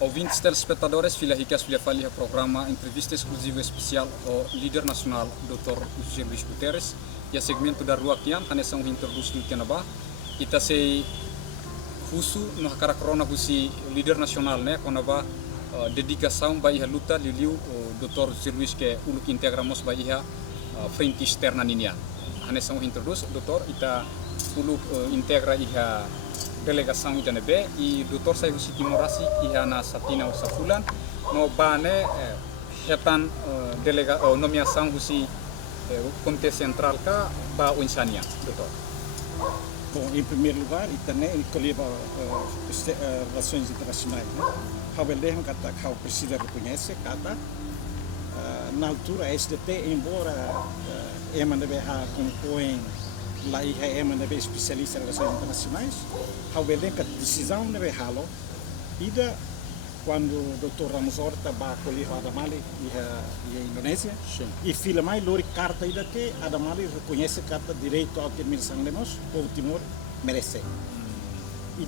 Ouvintes telespectadores, filha ricas, filha falha, programa entrevista exclusiva especial ao líder nacional Dr. José Luís Guterres e a segmento da Rua Kian, a nação introduz no Canadá e está se fuso no cara corona husi líder nacional, né, Canadá dedicação vai a luta liliu o Dr. José Luís que uluk integramos vai a frente externa ninia. A nação introduz doutor ita uluk integra a delegação IDNB e Dr. Saihu Siti Morasi ihana Satina Usafulan no bane hetan nomeação husi Comitê Central ka ba o insania, doutor. Bom, em primeiro lugar, ele colheva relações internacionais, né? Ele precisa reconhecer que na altura a SDT, embora EMANDB compõe lá e EMANDB especialista em relações internacionais, ele que a decisão deve halo e quando o Dr. Ramos Horta vai acolher o Adamali e a Indonésia, e filha mais lori carta ainda que Adamali reconhece carta direito à autodeterminação de nós, o povo Timor merece. E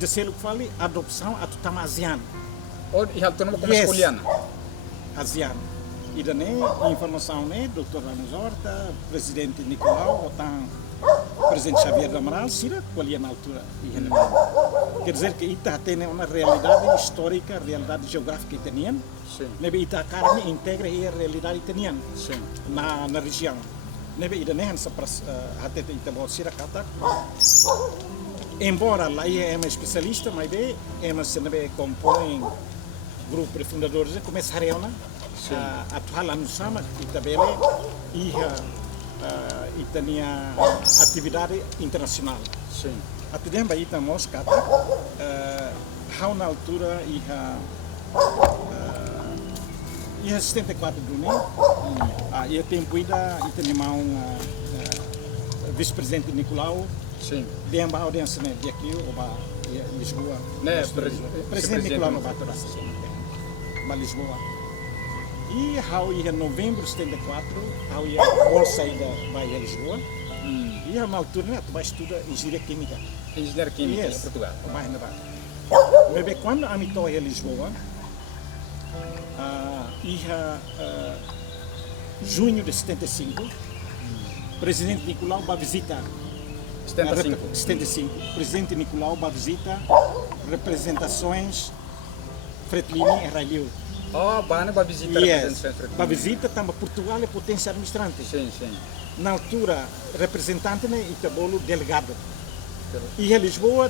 da selo que fala adopção a tutama ASEAN. Ou e autônomo como escolhana. ASEAN. E da informação Dr. Ramos Horta, presidente Nicolau, o presidente Xavier Amaral, Sira, colhia na altura. Quer dizer que Ita tem uma realidade histórica, realidade geográfica italiana. Nebe Ita carne integra a realidade italiana na região. Nebe Ita nem essa até Ita bom Sira kata. Embora lá é uma especialista, mas é uma nebe compõe grupo de fundadores começa a reunião a atuar lá no Sama Ita bele e tinha atividade internacional. Sim. Até dentro aí estamos kata na altura e 74 do ano e tempo ainda tinha vice-presidente Nicolau. Sim. Dentro da audiência de aqui ou Lisboa. Né, presidente Nicolau não vai toda mas Lisboa. E em novembro de 74, a saída vai a Lisboa. E na altura, tu vai estudar engenharia química. Engenharia química em Portugal. Mas quando a estou em Lisboa, junho de 75, o presidente Nicolau vai visitar. 75. O presidente Nicolau vai visitar representações Fretilini e Railio. Bane para visitar para visita também Portugal é potência administrante. Sim, sim. Na altura, representante Itabolo delegado. E em Lisboa,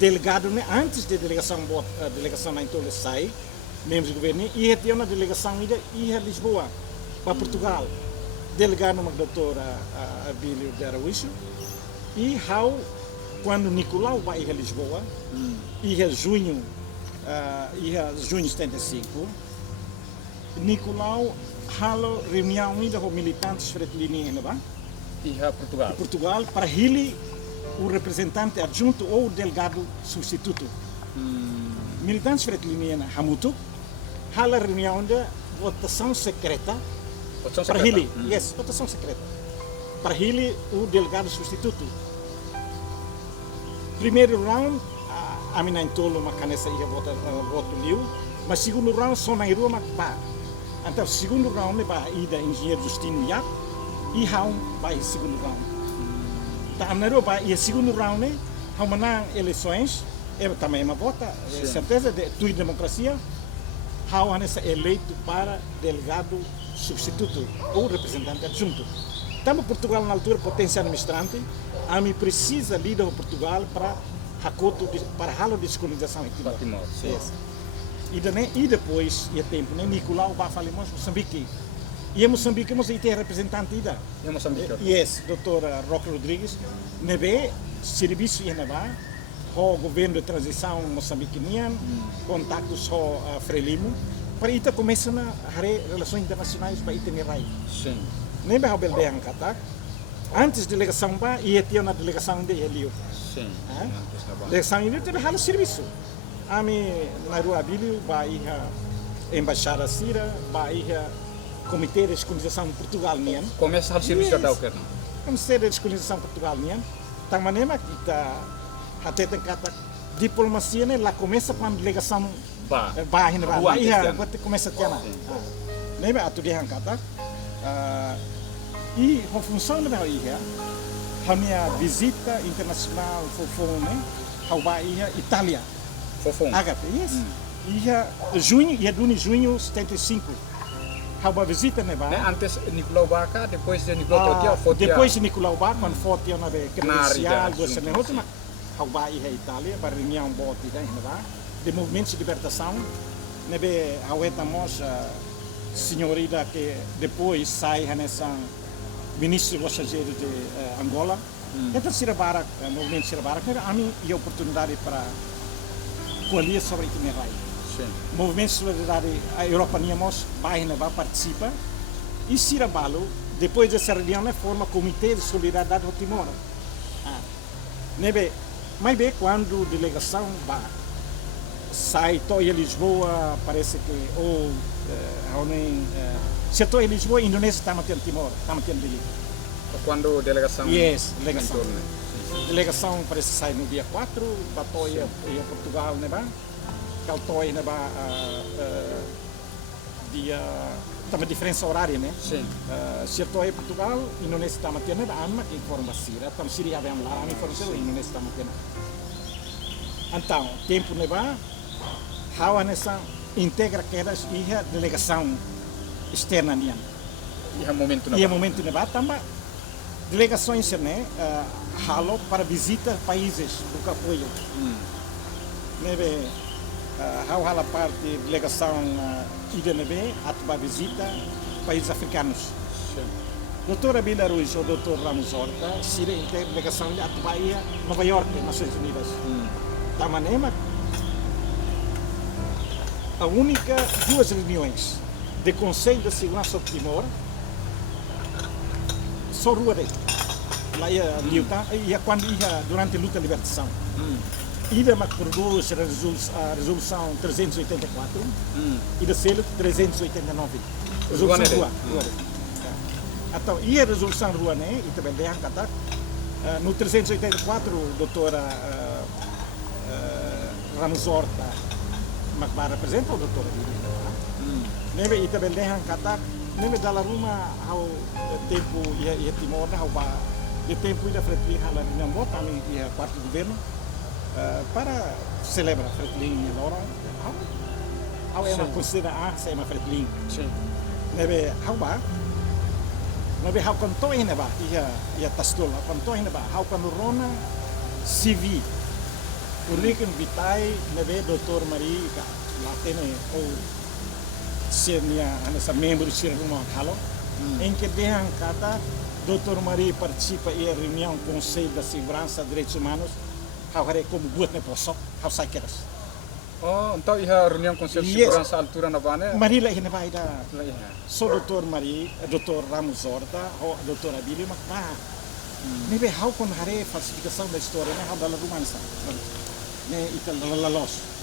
delegado antes da delegação na Intole sai, membros do governo, e tinha uma delegação em Lisboa para Portugal. Delegado uma doutora Abílio de Araújo. E quando Nicolau vai a Lisboa, e em junho de 75, Nicolau halo reunião ainda com militantes fretilini e Portugal para ele o representante adjunto ou o delegado substituto. Militantes fretilini Hamutu hala reunião de votação secreta para ele. Votação secreta. Para ele o delegado substituto. Primeiro round a mina intolo uma canessa ia voto liu, mas segundo round só na rua mas então segundo round vai ida engenheiro Justino Yap e vai segundo round. Tá na rua vai segundo round há uma eleições também uma vota certeza de tua democracia há nessa eleito para delegado substituto ou representante adjunto. Estamos Portugal na altura potência administrante, a mim precisa líder Portugal para a descolonização aqui. E depois, e tempo, Nicolau vai falar em Moçambique. E em Moçambique, nós temos representante ainda. Em Moçambique? Dr. Roque Rodrigues, nebe serviço o governo de transição moçambiquiniano, contatos com Frelimo, para ita começa na relações internacionais para ita nirai. Sim. Nem bem bel de angkata. Antes delegação ba ia ter na delegação de Elio. Sim. Delegação ini teve hal serviço. Ami na rua Abilio ba ia embaixada Sira, ba ia comitê de descolonização Portugal nian. Começa a serviço da Ucrânia. Comitê de descolonização Portugal nian. Tang manema kita até tem kata diplomacia né lá começa com a delegação ba hina ba ia começa tiana. Nem bem atu dia angkata. E a função da minha a minha visita internacional foi na Itália. Agape, yes. E junho, junho 75. A visita neva. Antes Nicolau Baca, depois de Nicolau Totia. Depois de Nicolau Baca, quando fotia na credencial, você não outra, a Itália para reunião bote da de movimentos de libertação, nebe awetamos senhorita que depois sai nessa ministro estrangeiro de Angola. Então Sirabarak, movimento Sirabarak, a mim e a oportunidade para colher sobre itinerário. Movimento de solidariedade a Europa Niamos, Bahia vai participar e Sirabalo depois dessa reunião forma comitê de solidariedade ao Timor. Nebe, mas bem quando a delegação sai em Lisboa, parece que se estou em Lisboa, a Indonésia está matando Timor, está matando Bili. Quando a delegação? Yes, delegação. Delegação parece que sai no dia 4, batou em Portugal, né? Caltoi, né? Dia, tem uma diferença horária, né? Sim. Se estou em Portugal, a Indonésia está matando, há informação, tam Síria vem lá, há informação, a Indonésia está matando. Então, tempo, né? How nessa integra quedas e a delegação externa nian. E o momento não. E o momento não vai também. Delegações né, halo para visita países do apoio. Neve, how hala parte delegação IDNB atba visita países africanos. Doutora Bila Ruiz ou Doutor Ramos Horta, sira integra delegação de atba ia Nova York, Nações Unidas. Tamanema. A única duas reuniões de Conselho de Segurança do Timor só rua dele. Lá ia quando ia durante a luta de libertação. Ida me acordou a resolução 384 e da CELT 389. Resolução rua. Então, e a resolução rua, né? E também de Ancatac, no 384, doutora Ramos Horta, Macbar representa o doutor Neve e também lehan kata neve dalam rumah hau tempo ia Timor hau ba de tempo ida Fretlin hala ninambo kami ia quarto governo para celebrar Fretlin e Lora hau é uma considera se é uma Fretlin neve hau ba neve hau kanto ina ba ia tastola kanto ina ba hau kanurona CV Uriken Vitai neve Dr. Marie lá tem o senia essa membro de rumah halo em que dehan kata Dr. Marie participa em reunião do Conselho da Segurança e Direitos Humanos hau hare como buat ne posok hau sai keras então ia reunião com Conselho de Segurança altura na bane Marie lá ina vai da so Dr. Marie Dr. Ramos Horta ou Dr. Abilio makba nebe hau kon hare falsificação da história né hau dalam rumah né ital lalos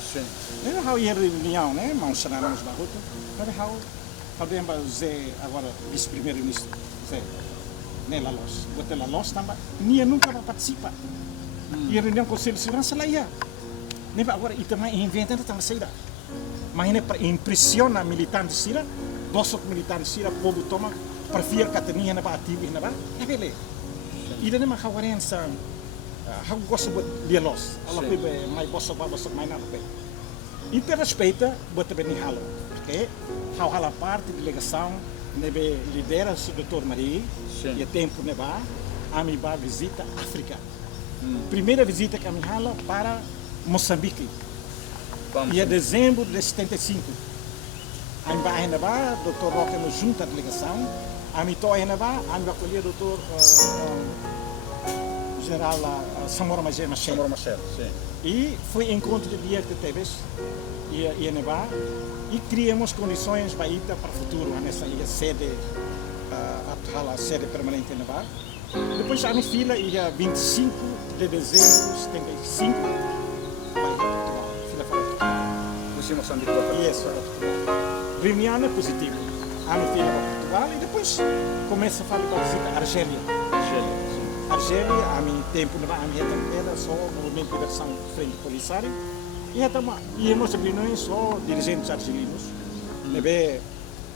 nem hau ia reunião, né? Mão sanar nos barroto. Mas hau lembra Zé agora vice-primeiro-ministro Zé, né? Lalos, bote Lalos também. Nia nunca vai participar. E a reunião com o Conselho de Segurança lá ia. Nem agora e também inventando também saída. Mas ainda impressiona militantes sira, bosok militantes sira, povo toma para fiar catania na ativo na ba. É bele. E daí mas hau arensa hau gosto buat Lalos. Allah pebe mai bosok mai nada pebe. E te respeita, bota bem halo, porque hau hala parte delegação nebe lidera o Dr. Marie e tempo neba ami ba visita África. Primeira visita que ami hala para Moçambique. E em dezembro de 75. Ami ba neba Dr. Roque nos junta a delegação, ami to neba ami ba colher Dr. General Samora Machel. Samora Machel, sim. E foi encontro de dia que teve e Nebá e criamos condições para ir para o futuro nessa sede a sede permanente em Nebá. Depois a minha filha ia 25 de dezembro de 75 para ir para Portugal. Filha para Portugal. Você Moçambique para Portugal. Isso, para Portugal. Reunião é positivo. A minha filha para Portugal e depois começa a fazer para visita a Argélia. Argélia, a minha tempo, a minha tempo era só movimento de diversão frente polisário. E então, íamos a reuniões só dirigentes argelinos.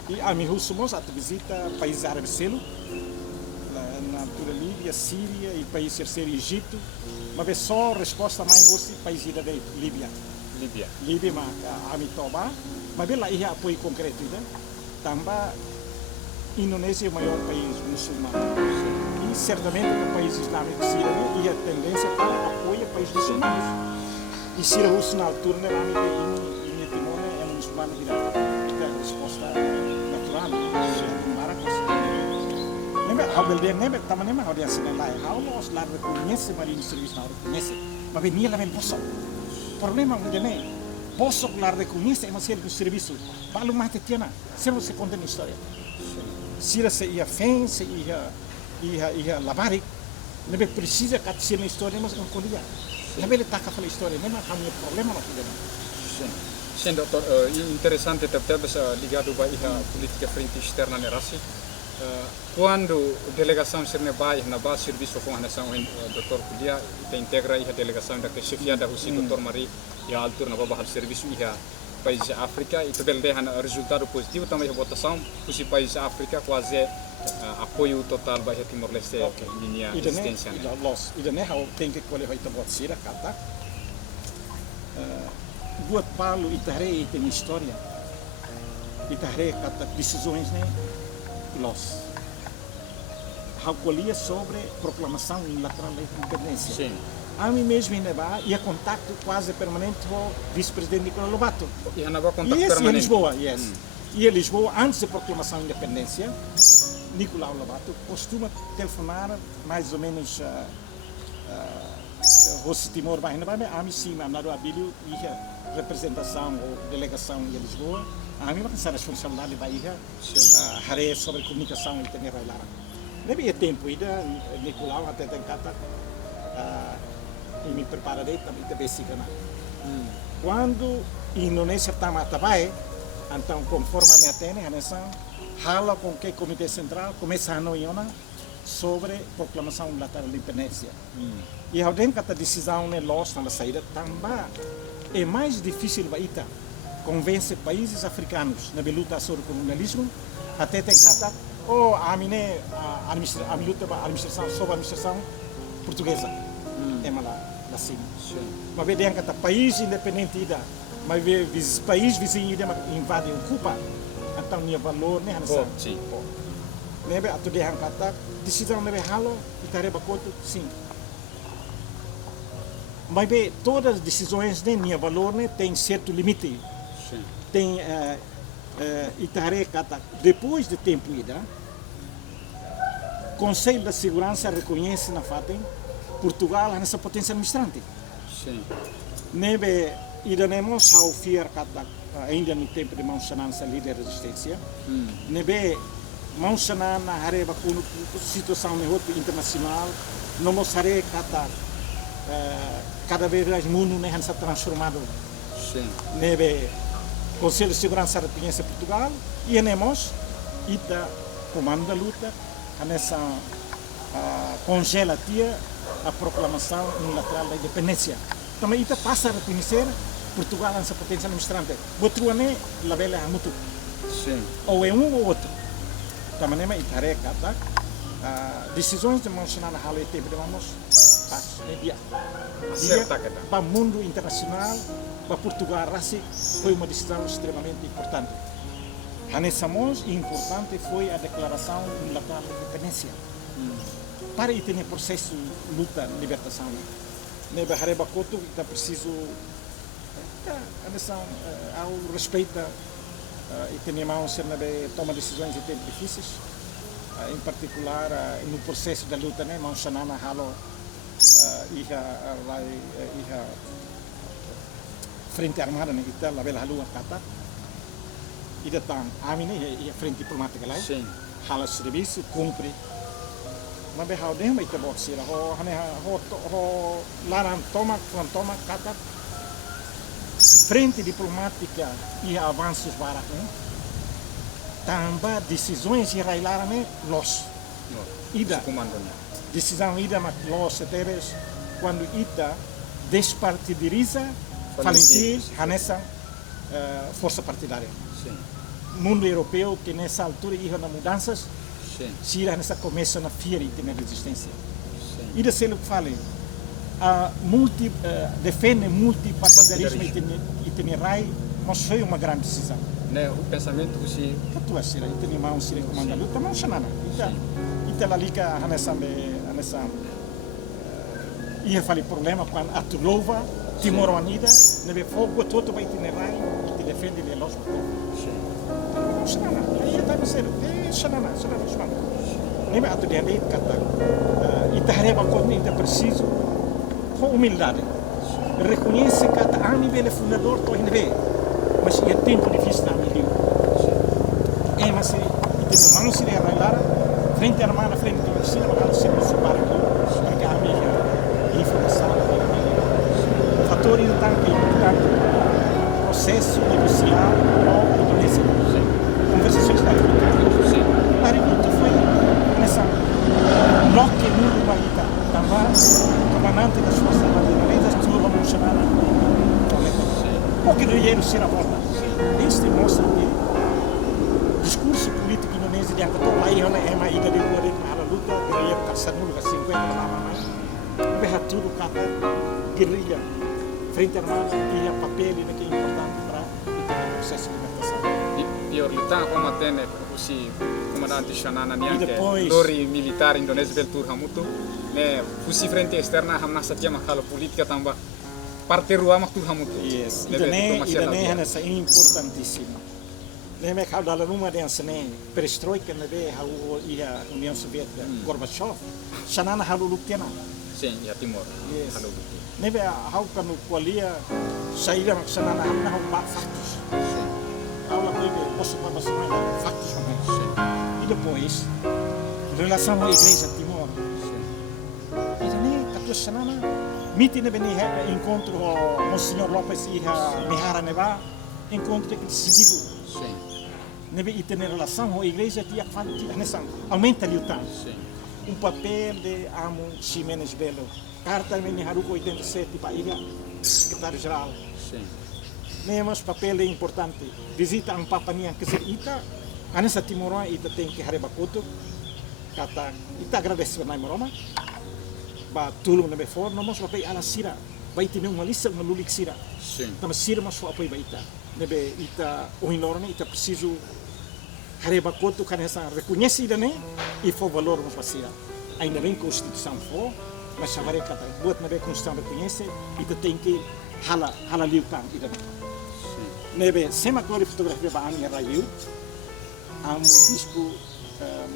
E a minha somos a visita países árabes selo, na altura Líbia, Síria e país terceiro Egito. Mas só resposta mais hoje país da Líbia. Líbia, mas a minha toba. Mas lá ia apoio concreto, também Indonésia é o maior país muçulmano. E certamente o país islâmico sírio e a tendência para apoiar países muçulmanos. E Síria hoje na altura não é em Timor é muçulmano virado. Então a resposta natural é lembra how bel dia lembra também lembra how dia se lá é how nós lá reconhece marinho serviço não reconhece mas venia lá vem posso problema onde nem posso lá reconhece mas ele serviço vale mais de tiana se você conta a história Síria se ia fence ia lavar não precisa que se na história mas não colher já ele está a falar história não é problema lá sim sim doutor interessante também ligado à política frente externa na Rússia quando a delegação se vai na base serviço com a nação doutor Kulia que integra a delegação da chefia da Rússia doutor Marie e a altura na base serviço e a países da África e também deixa resultado positivo também a votação os países da África quase apoio total para Timor-Leste linha existência e daí how tem que colher vai também ser a carta buat Paulo e Tarei tem história e Tarei kata decisões né los how colher sobre proclamação unilateral da independência sim a mim mesmo ainda vai e a contato quase permanente com o vice-presidente Nicolau Lobato e ainda vai contato permanente em Lisboa e em Lisboa antes da proclamação da independência Nicolau Lobato costuma telefonar mais ou menos Rossi Timor vai ainda vai a mim sim a Naro Abílio e a representação ou delegação em Lisboa a mim vai ser a responsabilidade vai ir a sobre comunicação e também vai lá deve tempo ainda Nicolau até tem cata e me prepararei também siga quando a Indonésia está a trabalhar então conforme a minha tênis a nação hala com que o Comitê Central começa a noiona sobre proclamação unilateral da independência e ao dentro da decisão né loss na saída também é mais difícil vai convencer países africanos na luta sobre o colonialismo até tem cata a minha luta para a administração sobre a administração portuguesa é lá assim mas vê dentro da país independente mas país vizinho invade e ocupa então tinha valor né nessa sim nebe atau dia kata decisão nebe halo itare bakoto sim mas bem todas as decisões né tinha valor né tem certo limite sim tem itare kata depois de tempo ida Conselho da Segurança reconhece na fatem Portugal nessa potência administrante sim nebe idanemos ao fiar kata ainda no tempo de Mausanan sa líder de resistência nebe Mausanan na hareba kuno situação de outro internacional não mostrarei kata cada vez mais mundo né se transformado sim nebe Conselho de Segurança reconhece Portugal e nemos ita comando da luta nessa congela a proclamação unilateral da independência também ita passa a reconhecer Portugal nessa potência administrante. Botuane la bela muito. Sim. Ou é um ou outro. Também é itare kata decisões de mencionar na hal tempo de vamos dia. Para o mundo internacional, para Portugal, foi uma decisão extremamente importante. Nessa mãos importante foi a declaração unilateral da independência. Para ir ter processo de luta, libertação. Nebe hareba koto está preciso ao respeito e tenhamos ser toma decisões em tempos difíceis, em particular no processo da luta, né, mãos na halo iha frente armada na ita la bela halua kata ida tang amine ia frente diplomática lá Sim. hala serviço cumpre mas be hau dem ita boxira ho hane ho laran toma kata frente diplomática e avanços para também decisões irailarane los ida Comandante. decisão ida mas los teres quando ida despartidariza Valentim nessa força partidária Sim. mundo europeu que nessa altura ia na mudanças Sim. se irá nessa começa na feira e tem resistência Sim. ida se ele fala defende multipartidarismo e tem rai mas foi uma grande decisão Né, o pensamento que se tua sira ita ni mau sira comanda luta mau sanana ita la liga nessa ia fali problema quando atulova Timor Anida nebe fogo todo vai ter rai e te defende de los sanana aí tá você sanana nebe atu de ali kata ita hareba quando ita preciso com humildade reconhece kata a nível fundador to nebe mas é tempo difícil na milho mas ita não se arreglar frente armada frente de cima para se para porque a minha informação fator importante processo negocial ou Indonésia conversações da agricultura foi nessa bloque mundo baita também comandante das forças armadas tudo vamos chamar o que dinheiro se na volta este mostra que discurso político indonésio de angka lá e ona ema ida de luar na luta guerrilha caçando lugar 50 lá berra tudo kata guerrilha frente armada e a papel que é importante para o processo de libertação pior lutar como tem o comandante Xanana Niang depois lori militar indonésia beltur hamutu né fusi frente externa hamna satia makalo política tambah parte rua mak tu hamutu yes idane nessa importantíssimo neme kau dalam rumah yang sene perestroika nebe hau ia União Soviética Gorbachev Xanana halu luktiana sim ya Timor yes. halu nebe hau kanu kualia saída mak Xanana hamna hau ba factos hau la bebe posso para semana factos e depois relação à igreja Timor idane katu Xanana miti nebe ni encontro o Monsenhor Lopes e a Mihara Neva encontro que decidido nebe ita na relação com a igreja que nessa aumenta ali o tanto papel de Amo Ximenes Belo carta de Haruko 87 para ilha secretário geral nemos papel é importante visita ang Papa niya kasi ita nessa Timor ita tem que harebakoto kata ita agradece na Moroma ba tulong nebe for nomos papel ala sira vai ter uma lista uma lulik sira tama sira mas foi apoio ita nebe ita ohinlorne ita preciso harebakoto kanesa reconhece ida né e for valor mas pasira ainda bem constituição for mas chamare kata buat nebe constituição reconhece ita tem que hala liukan ida nebe sema kori fotografia ba ani rayu am bispo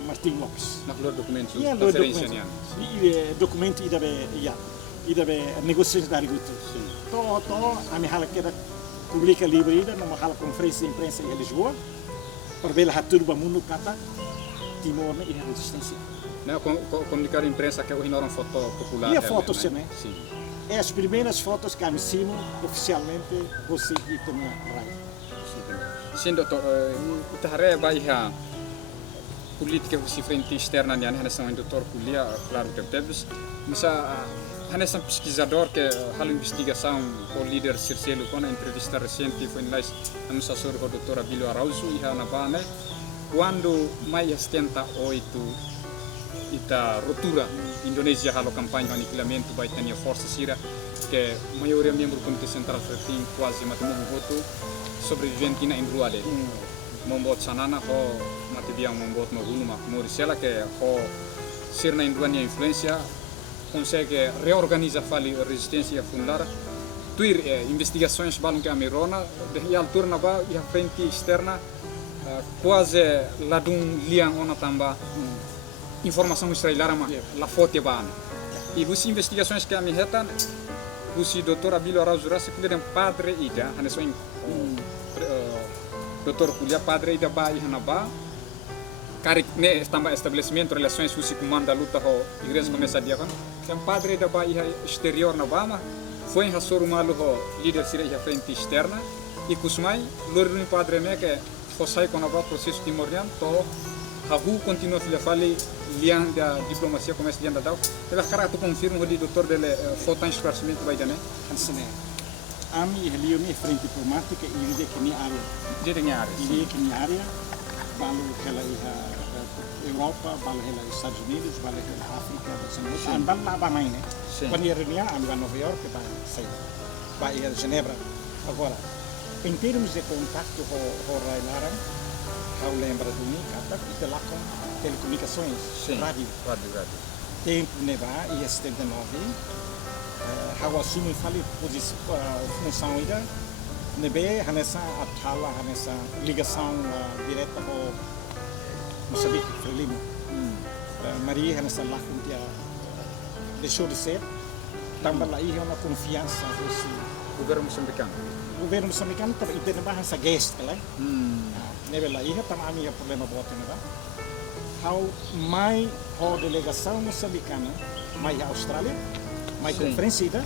Martin Lopes maklor dokumento referência niya documento ida be negociações da agricultura to ami hala keda publica livro ida numa hala conferência de imprensa em Lisboa para ver a turba mundo kata Timor e a resistência não comunicar imprensa que hoje não foto popular e a foto né sim é as primeiras fotos que amissimo oficialmente você e também sim doutor itahare baiha política que frente externa nian nessa doutor kuliah claro que temos mas nessa pesquisador que hal investigação o líder Circelo com a entrevista recente foi nós nós assessor o doutor Abilio Arauzo e na bane quando mais 78 ita ruptura Indonésia halo campanha aniquilamento vai ter força sira que a maioria membro do Comitê Central tem quase matemu voto sobrevivente na Indruade membuat sanana ho mati biang membuat mabunuh Mauricela que ho sir na Indruania influência consegue reorganizar a resistência fundar tuir investigações balão que a Mirona de altura na ba e a frente externa quase ladum liang ona tamba informação israelara ma la foto ba E as investigações que a minha reta, o doutor Abílio Araújo Rá, se cuida padre Ida, a nessa doutor kuliah padre Ida ba e Hanaba, karik ne tambah estabelecimento relações com o comando da luta ho igreja começa a dia kan, tem padre Ida ba e exterior na Bama, foi em Hassoro Malu ho líder sira e frente externa, e kusmai loruni padre me que fossai com a processo timoriano, to hagu continua a falar liang da diplomacia começa liang da dau, ela cara tu confirma o doutor dele fotan esclarecimento vai dane, Hansene. Ami helio mi frente diplomática e ide que ni área. jadi ni área. Ide que ni área, balu hela iha Europa, balu hela Estados Unidos, balu hela África, Sim. an bal lá mai né. Sim. Quando ia reunião, ami vai Nova York, vai sair, vai a Genebra. Agora, em termos de contato com Railaran, ao lembra do mim, kata ite lá com telecomunicações, Sim. rádio. Rádio. Tempo neva e 79. Hawa sumi fali função ida nebe hanessa athala hanessa ligação direta com Moçambique, Frelimo. Maria hanessa lá com dia deixou de ser. Também lá ia uma confiança O governo moçambicano. o governo moçambicano também entende mais essa guest lá. Nebe lá ia também a problema bota neva. How mai ho delegação moçambicana mai Austrália mai Sim. conferência ida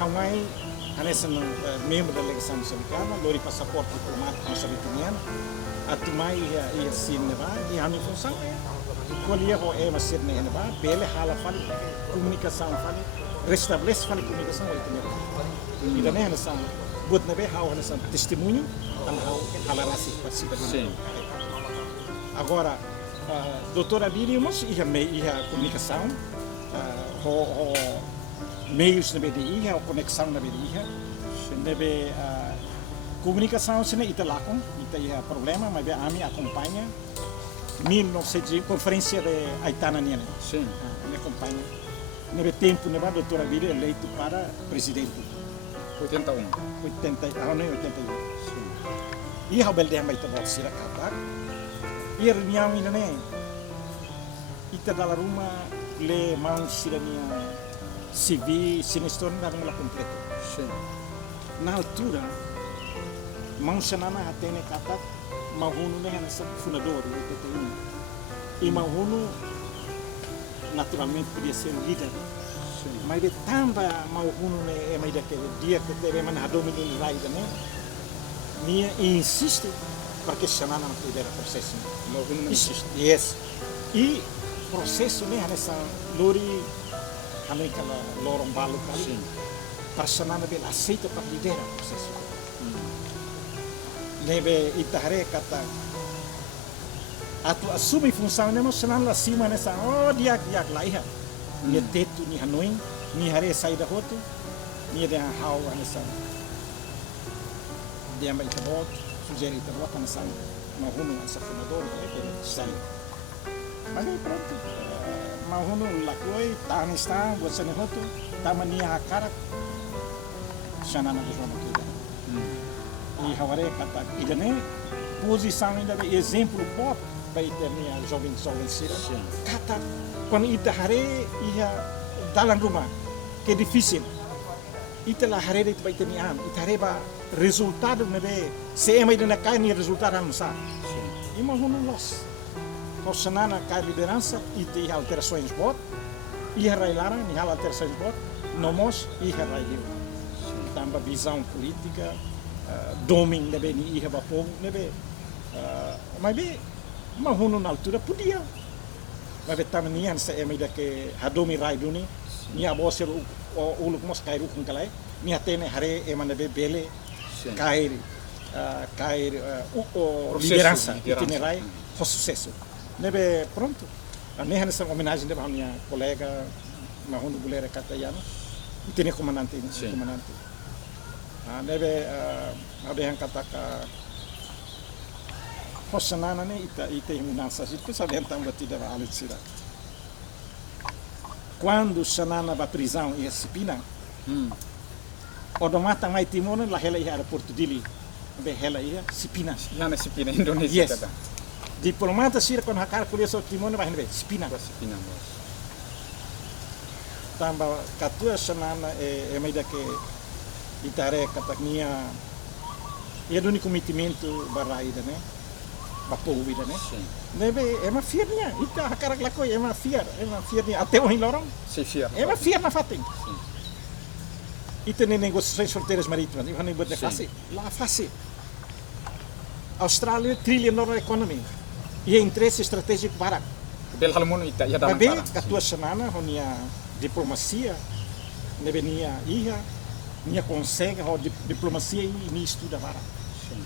hamai hanessa membro da delegação moçambicana lori passaporte diplomático moçambicano atumai ia sineva e a minha função colher o ema sirne neva bele hala fali comunicação fali restabelece fali comunicação o itene ida né hanessa buat nebe how hanessa testemunho tan how halarasi participa Sim. agora doutor Abílio mas ia comunicação meios na BDI, a conexão na BDI, na comunicação se não ita lakom, ita ia problema, mas a mim acompanha. 1900 conferência de Aitana Niane, Sim. me acompanha. Nebe tempo neba doutor Abílio eleito para presidente. 81. 81. Sim. E a belde vai tomar sira kata. E reunião ainda né. Ita dalam rumah le mau sirania CV sinistron na ngala completo. Sim. Na altura mau sanana atene kata mahunu ne hanasa fundador do TTI. E mahunu naturalmente podia ser líder. Mas de tamba mahunu ne mai daquele dia que teve man hadomi no raida né. Nia insiste porque sanana não lidera o processo. Mahunu insiste. Yes. E processo né hanasa lori hanekala lorong balu kali. Sim. Personal bel aceita para liderar o processo. Nebe itahare kata atu assume função nemo senang la sima nessa dia lá ia ni tetu ni hanoi ni hare saída roto ni dia hau nessa dia mai tabot sugere tabot nessa mahuno essa fundador ele sai mas pronto mahuno lakoi tang está você ne roto tamani hakara sana na zona kita e haware kata idane posição ainda de exemplo bom para ter a jovem sira kata quando ita hare ia dalam rumah que difícil ita la hare de para ter am ita hare ba resultado nebe se ema ida na ni resultado amsa e mahuno los Kosanana kai liderança ita alterações bot e railara ni hal alterações bot nomos e raio tamba visão política doming nebe ni ia bapong nebe mas be mahuno na altura podia mas be tamanian se emida que hadomi rai duni ni abosir o uluk mos kai rukun kalai ni atene hare emane be bele kai o liderança itinerai o sucesso nebe pronto a minha nessa homenagem de minha colega mahuno bulera katayano itene comandante comandante nebe ada yang katakan Hosanana ne ita imunança itu sabem também tidak alit sira quando Sanana va prisão e Sipina odomata mai timona la hela ia aeroporto dili be hela ia Sipina Nana Sipina Indonesia yes. Diplomata sira kon hakar kuliah so timona va hene Sipina tamba katua sanana é meida que itare kataknia é do único comitimento baraida, né? Bapovida, né? Sim. Nebe é uma firnia, ita hakarak lakoi é uma firnia até o lorong. Se fiar. É uma firma fating. Sim. Ita nem negociações fronteiras marítimas, e nem botar Sim. fácil. Lá fácil. Austrália trillion dollar economy. E é interesse estratégico para. Bel halmono ita ia Mas dalam bem, para. katua sanana, honia diplomacia, nebe nia iha, nia consegue ho diplomacia e ni estuda para. Sim.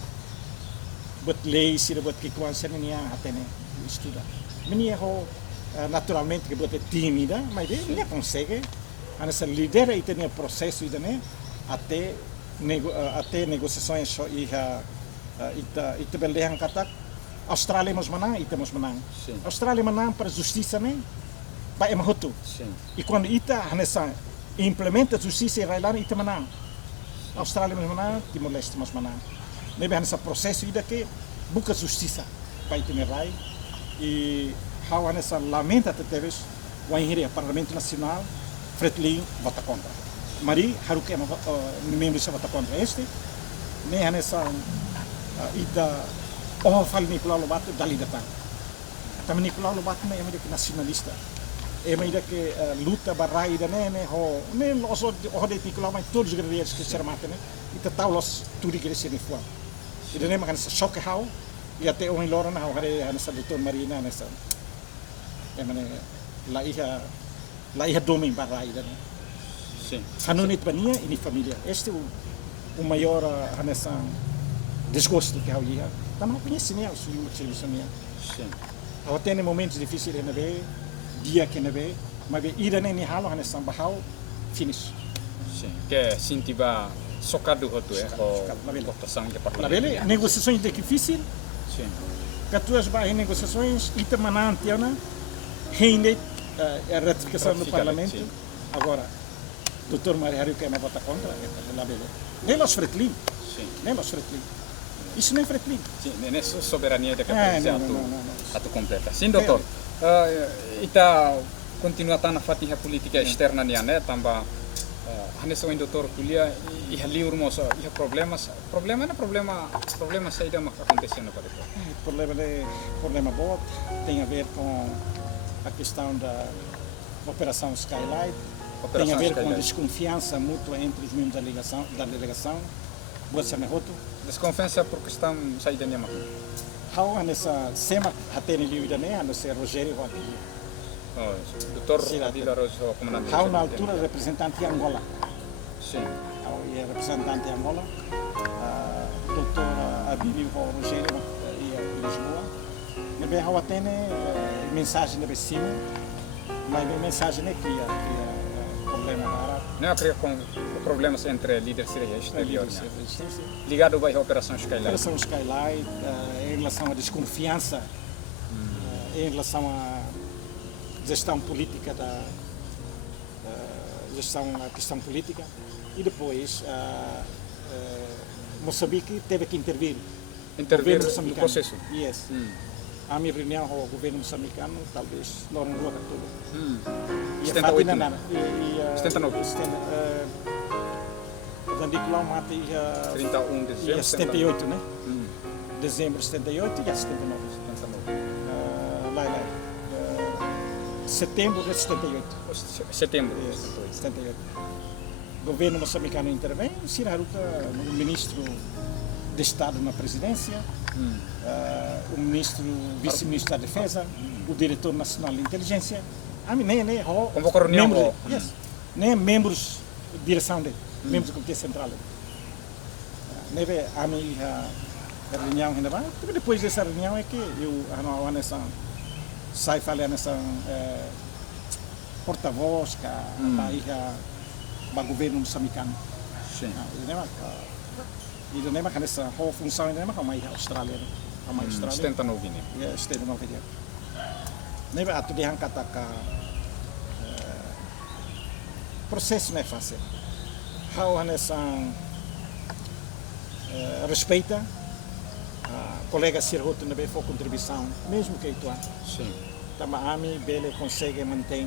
Buat lei sira buat kekuasaan nia atene estuda. Menia ho naturalmente que buat tímida, mas bem nia consegue. Ana se lidera ite nia processo ite ne até negociações so iha ita beldehan katak Austrália mas menang, ita mas menang. Sim. Austrália menang para justiça ne, para emahotu. Sim. E quando ita hanesa implementa justiça e railan ita menang. Austrália mas menang, Timor-Leste mas menang. Nebe hanesa processo ida que buka justiça para ita ne rai e how hanesa lamenta teteves o inhiri Parlamento Nacional Fretlin vota contra. Mari haruke membros vota contra este. Ne hanesa ida fal Nicolau Lobato dali datang. Tapi Nicolau Lobato é meio que nacionalista. É meio que luta barai da ne ho ne os de Nicolau mas todos os guerreiros que se armam né. E tá los tudo que eles foram. E daí makan sa choque how e até o loro na hore nessa doutor Marina nessa. É mane lá ia domem barai da ne. Sim. Hanunit bania ini família. Este o maior nessa desgosto que há ia. Também conhece né o serviço né. Sim. Ao ter momentos difíceis na vez, dia que na vez, mas ira nem halo hanes sambahau finish. Sim. Que sintiba socado hotu Socado, na vela. votação de Na parlamento. vez negociações de difícil, Sim. catuas vai negociações ita manante ana rende a ratificação do parlamento. Sim. Agora Dr. Mariário que me vota contra, na vela. Nem os fretlin, Sim. nem os fretlin. Isso nem é fretlin. Sim, nessa soberania da Não, capacidade não. atu completa. Sim, doutor. Ita continua na fatiha política externa nia né, tamba haneso em doutor kuliah e liur moso e problemas saída mak acontecendo para O problema bom tem a ver com a questão da Operação Skylight, tem a ver com a desconfiança mútua entre os membros da delegação. Boa semana, desconfiança por questão saída nia mak. How nessa sema hatene liuda né, a ser Rogério Roque. Doutor Sim, Adila Rojo comandante. How na altura representante de Angola. Sim. How é representante de Angola. Doutor Adilio Rogério e Lisboa. Nebe how atene mensagem nebe cima, mas mensagem né cria problema para Não cria com problemas entre líderes e exterior. sim. Ligado vai a operação Skylight. Operação Skylight, em relação à desconfiança, em relação à gestão política a questão política, e depois Moçambique teve que intervir. Intervir Governo no moçambicano. processo. Yes. A minha reunião com o governo moçambicano, talvez não rua tudo. E a 78, Fatina né? e 79. Nicolau mata e 31 de dezembro. 78, né? Dezembro de 78 e 79. Setembro de 78. Setembro. 78. O governo moçambicano intervém, Siraruta, o ministro de Estado na presidência, o vice-ministro da Defesa, o diretor nacional de inteligência, Convocou reunião. nem membros de direção dele, membros do Comitê Central dele. Neve a reunião ainda vai, depois dessa reunião é que eu sai falando nessa porta-voz para o governo moçambicano. Sim. E não é nessa função ainda é uma Austrália, 79 né. Esteve no vídeo. Neve a tudo yang kata processo não é fácil. How nessa respeita colega Sirhoto na for contribuição, mesmo que itu Sim. Tama ami bele consegue manter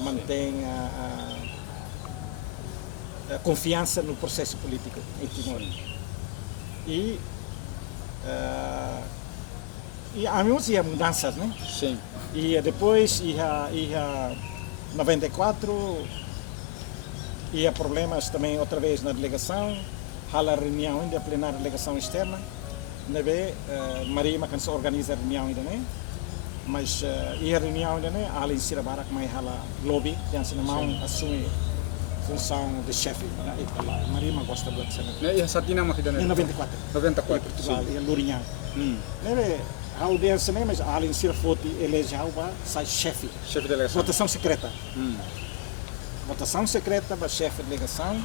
mantém a confiança no processo político em Timor. E há mudanças, né? Sim. E depois, em 94, há problemas também outra vez na delegação, há a reunião ainda plenária da delegação externa, Maria Macança organiza a reunião ainda, né? Mas a reunião ainda, né? Há em Sirabara, como é a lobby, tem assim na mão, assume função de chefe, né? Maria gosta de ser. E a Satina Makidana? Em 94. 94. Em Portugal, em Lourinhã. Há o desse, né? Mas há em Sirafoti, elege sai chefe. Chefe de delegação. Votação secreta. Votação secreta para chefe de delegação.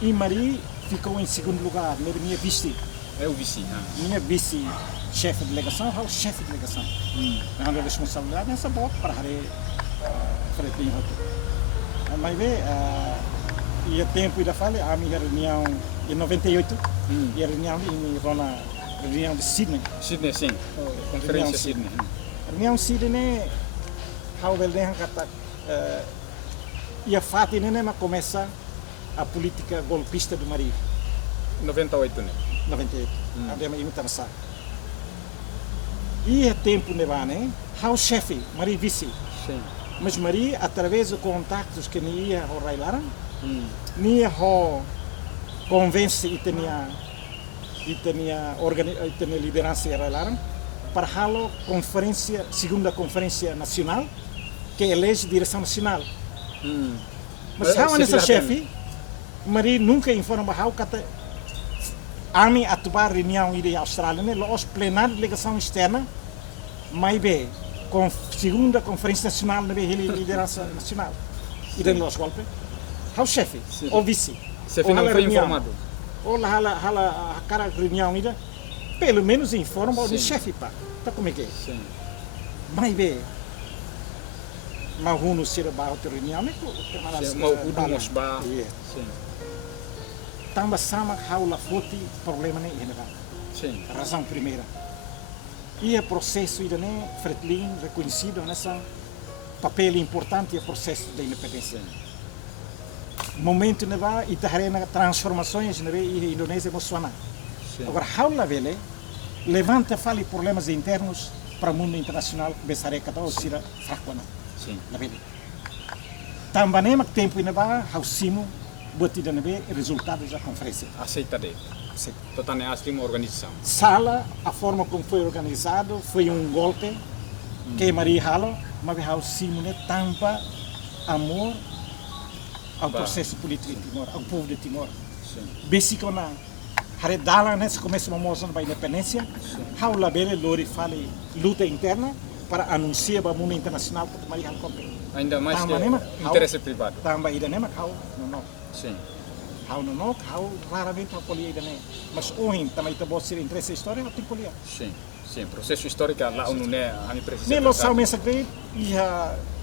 E Maria ficou em segundo lugar, minha vice. É o vice. Minha vice chefe de delegação, o chefe de delegação. Não há responsabilidade nessa boca para fazer mas e a tempo da falha, a minha reunião em 98, e a reunião em reunião de Sydney. Sydney, sim. Conferência Sydney. A reunião de Sydney, how well they e a FAT começa a política golpista do Maria. 98, né? 98. Interessante. E a tempo né? How chefe, Maria vice. Sim. Mas Maria, através dos contactos que ia ao Railaran, ia convence e tinha liderança em Railaran para a segunda conferência nacional, que elege direção nacional. Mas how nessa chefe, Maria nunca informa how que a mim atuar reunião em Austrália, né? Os plenários de delegação externa, mas bem, com segunda conferência nacional na liderança nacional. E daí os golpes. O chefe, o vice. Chefe não foi informado. Ou a cara reunião ainda, pelo menos informa o chefe, pá. Tá como é que é? Sim. Mas bem, mas no Sirabá outra reunião, né? Mas o Mosba. Sim. Também sama how la foto problema né? Sim. Razão primeira. E o processo ainda né, Fretilin reconhecido nessa papel importante o processo da independência. Momento neva e terrena transformações neva e Indonésia Botswana. Agora haula vele levanta fale problemas internos para o mundo internacional besare cada ou sira fraco não. Sim. Na vele. Também mak tempo neva hausimo botida neva resultados da conferência. Aceita dele. Totalmente assim uma organização. Sala, a forma como foi organizado, foi golpe que Maria Halo, mas o Simone tampa amor ao processo político de Timor, ao povo de Timor. Básico na Haredala, nesse começo da independência, how la bele lori fale luta interna para anunciar para o mundo internacional que Maria Halo compre. Ainda mais que interesse privado. Também ainda nem não. Sim. How raramente a política né? Mas hoje também está bom ser interesse histórico, tem política. Sim, sim. Processo histórico lá não é a minha presença. Nem local mensagem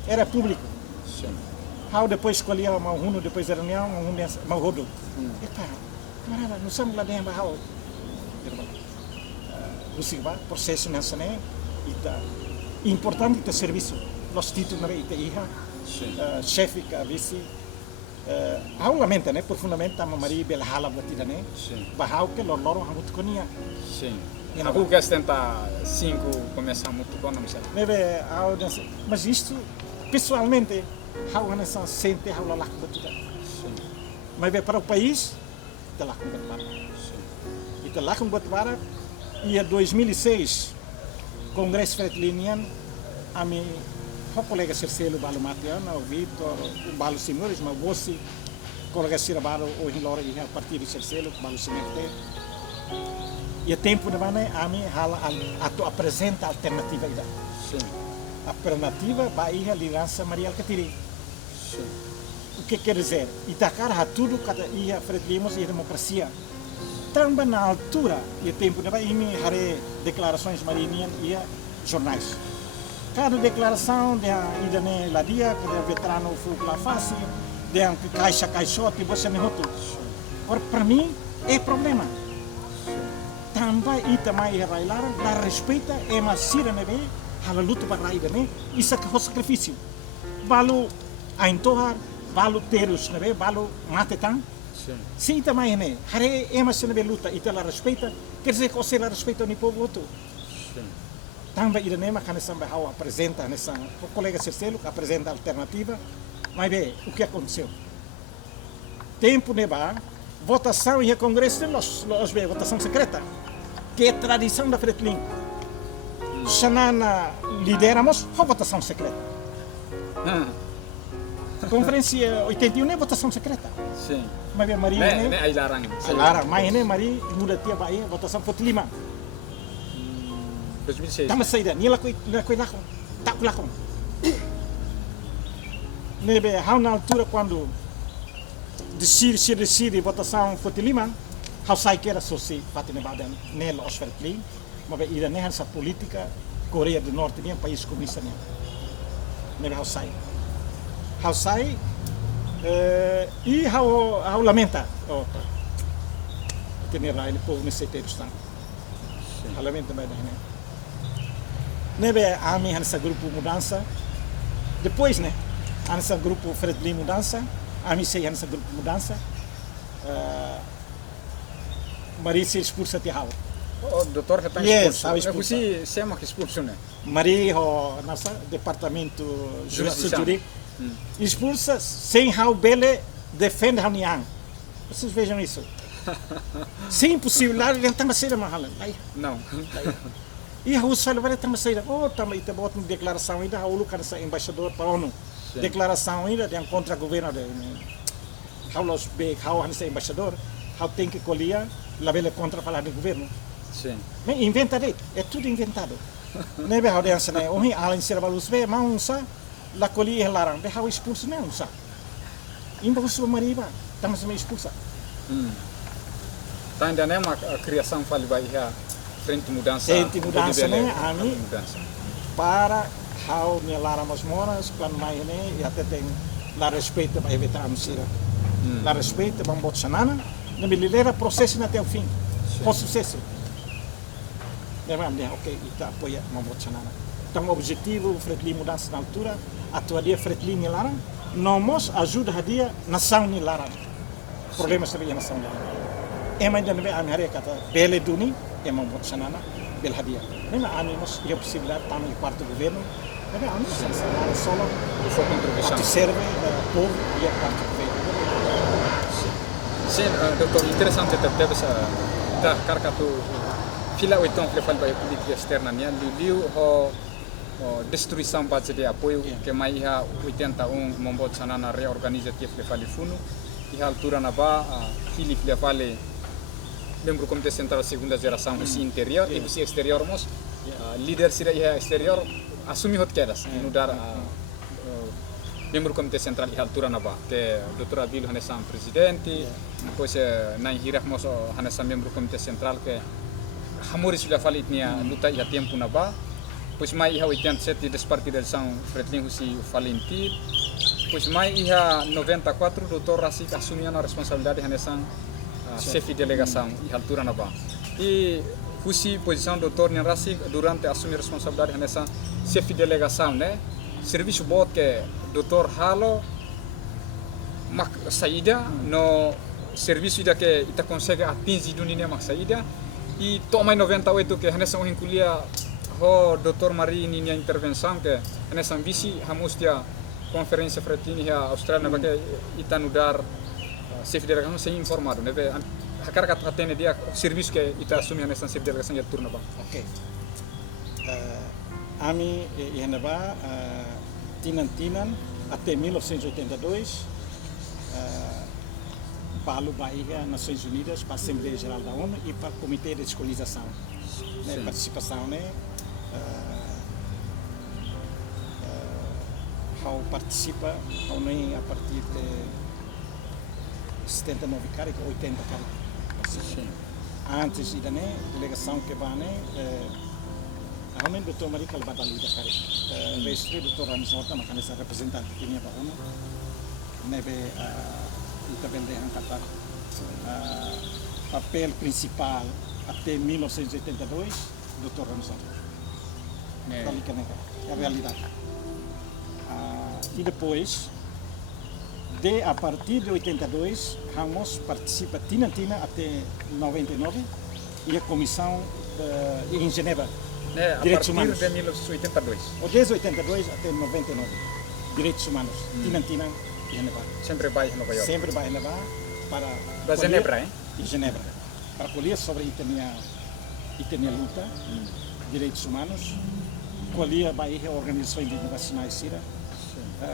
era público. Sim. How depois escolhia uma depois da reunião, uma rodo. Epa, camarada, não sabemos lá dentro how. O processo nessa né? Importante ter serviço. Os títulos na chefe, vice. Lamenta, né? Profundamente, a Maria Bela Hala batida, né? Bahau que loro hamut konia. Sim. A Google tenta 5 começar muito bom, não sei. Mas isto, pessoalmente, how nessa sente how lá batida. Mas para o país, está lá com batibara. E está lá com batibara. E em 2006, Congresso Fretilinian, a mim o colega Cercelo Balo Matiana, o Vitor, o Balo Senhores, mas você, colega Sirabalo, o Hilora e a partir de Cercelo, o Balo Senhor e a tempo de mané, a mim apresenta a alternativa ainda. Sim. A alternativa vai a liderança Maria Alcatiri. Sim. O que quer dizer? Itacar a tudo cada ia Fretilимos e a democracia. Também na altura, e a tempo de mané, haré declarações marinhas e jornais. Cada declaração de Idane Ladia, que é veterano Fugla Face, de Caixa Caixote, você não tudo. Agora, para mim, é problema. Também Itamai Railar, da respeita, é uma sira neve, a luta para a Idane, isso é o sacrifício. Valo a entohar balu terus, nabe balu matetan. Sim. Se ita mai ne, hare ema se nabe luta, ita la respeita, quer dizer que você la respeita o povo outro. Sim. Também ida nema que nessa how apresenta nessa, o colega Cercelo que apresenta a alternativa, mas vê o que aconteceu. Tempo neba, votação e congresso los vê votação secreta, que é tradição da Fretlin. Xanana lideramos a votação secreta. Conferência 81 é votação secreta. Sim. Mas vê Maria Ne né? ai larang. Lara, mas né Maria muda tia Bahia votação 45. 2006. Tama saída, nila ko lakon, tak lakon. Nebe, hau na altura quando decide votação 45, hau sai que era só se patine badan nela os Fretlin, mas bem ida nessa política Coreia do Norte nem país comunista nem. Nebe hau sai e hau lamenta, que nera ele povo nesse tempo está. Hau lamenta mais né. Nebe ami hansa grupo mudança. Depois né, hansa grupo Fretlin mudança, ami sei hansa grupo mudança. Mari se expulsa ti hau. O doutor que está Yes, expulso. está expulso. Você se chama expulso, né? Mari ho nasa departamento Jurisdição. jurídico expulsa sem hau bele defende hau niang. Vocês vejam isso. Sem possibilidade de tentar sair mahalan. Não. E a Rússia vai ter uma saída. Oh, também tem uma declaração ainda. O Lucas é embaixador para a ONU. Sim. Declaração ainda de contra o governo. Los big, how é embaixador, how tem que colher, lá vele contra falar do governo. Sim. Mas inventado, é tudo inventado. Não é how dança, né? Ontem além de ser balus be, mas unsa, lá colher é larang, be how expulso não unsa. Imba usul mariba, estamos me expulsa. Tá ainda nem uma criação fali vai frente mudança. Frente mudança, né? Ami mudança. para how me larang mas moras, quando mais né, e até tem lá respeito para evitar a mistura. Lá respeito, vamos botar sanana, não me lidera processo até o fim, com sucesso. Ok, está apoia, vamos botar sanana. Então o objetivo, Fretlin mudança na altura, atuaria Fretlin ni larang, nomos ajuda a dia nação ni larang. Problemas também nação ni larang. Ema ainda não vê a minha kata, bele duni, ema botar sanana, bel hadia. Nem a animos e a possibilidade também de parte do governo, nem a animos sanana solo, Foi contribuição. que serve o povo e a parte do governo. Sim, doutor, interessante teve essa da carga do fila oitão que fala da política externa, né? Liu ho destruição base de apoio que mais ia 81 membuat sana na reorganizatif que fala funo e a altura na ba Philip le fala membro Comitê Central segunda geração esse interior e esse exterior mos líder sira exterior assumi hot quedas no dar membro Comitê Central e altura na ba que doutor Abil Hanesam presidente depois na hirah mos Hanesam membro Comitê Central que Hamoris sudah falitnya luta ia tempo na ba pois mai iha 87 despartidação Fretlin husi Valentir pois mai iha 94 doutor Rasik assumia a responsabilidade Hanesam chefe de delegação e altura na ba e husi posição doutor Nian Rasik durante assumir responsabilidade Hanesam chefe de delegação né serviço bot que doutor Halo mak saída no serviço ida que ita consegue atingir dunia mak saída e toma em 98 que Hanesam hinkulia ho doutor Marie ninia intervenção que Hanesam visi hamustia conferência Fretlin e Austrália porque ita nudar chefe de delegação sem informado né hakar kata atene dia serviço que ita assumi Hanesam chefe de delegação ia turna ba Ok. Ami Ihanaba, Tinan até 1982, para a Bahia, Nações Unidas, para a Assembleia Geral da ONU e para o Comitê de Descolonização. Né, participação, né? How participa, how nem a partir de 79 caras, 80 caras. Antes de né, delegação que vai, né? Kami Dr. Marie Kalbatali da kare. Registry Dr. Ramsota makanya sa representante kini ba ono. Nebe ita vende ang kata papel principal até 1982 Dr. Ramsota. Dali que é a realidade. E depois a partir de 82, Ramos participa tina até 99 e a comissão em Genebra, A Direitos partir Humanos. de 1982. Ou desde 82 até 99, Direitos Humanos, tina e Genebra. Sempre vai a Nova York. Sempre vai levar para Da colher- Genebra, hein? em Genebra, para colher sobre a luta, direitos humanos, colher a organizações internacionais Sira,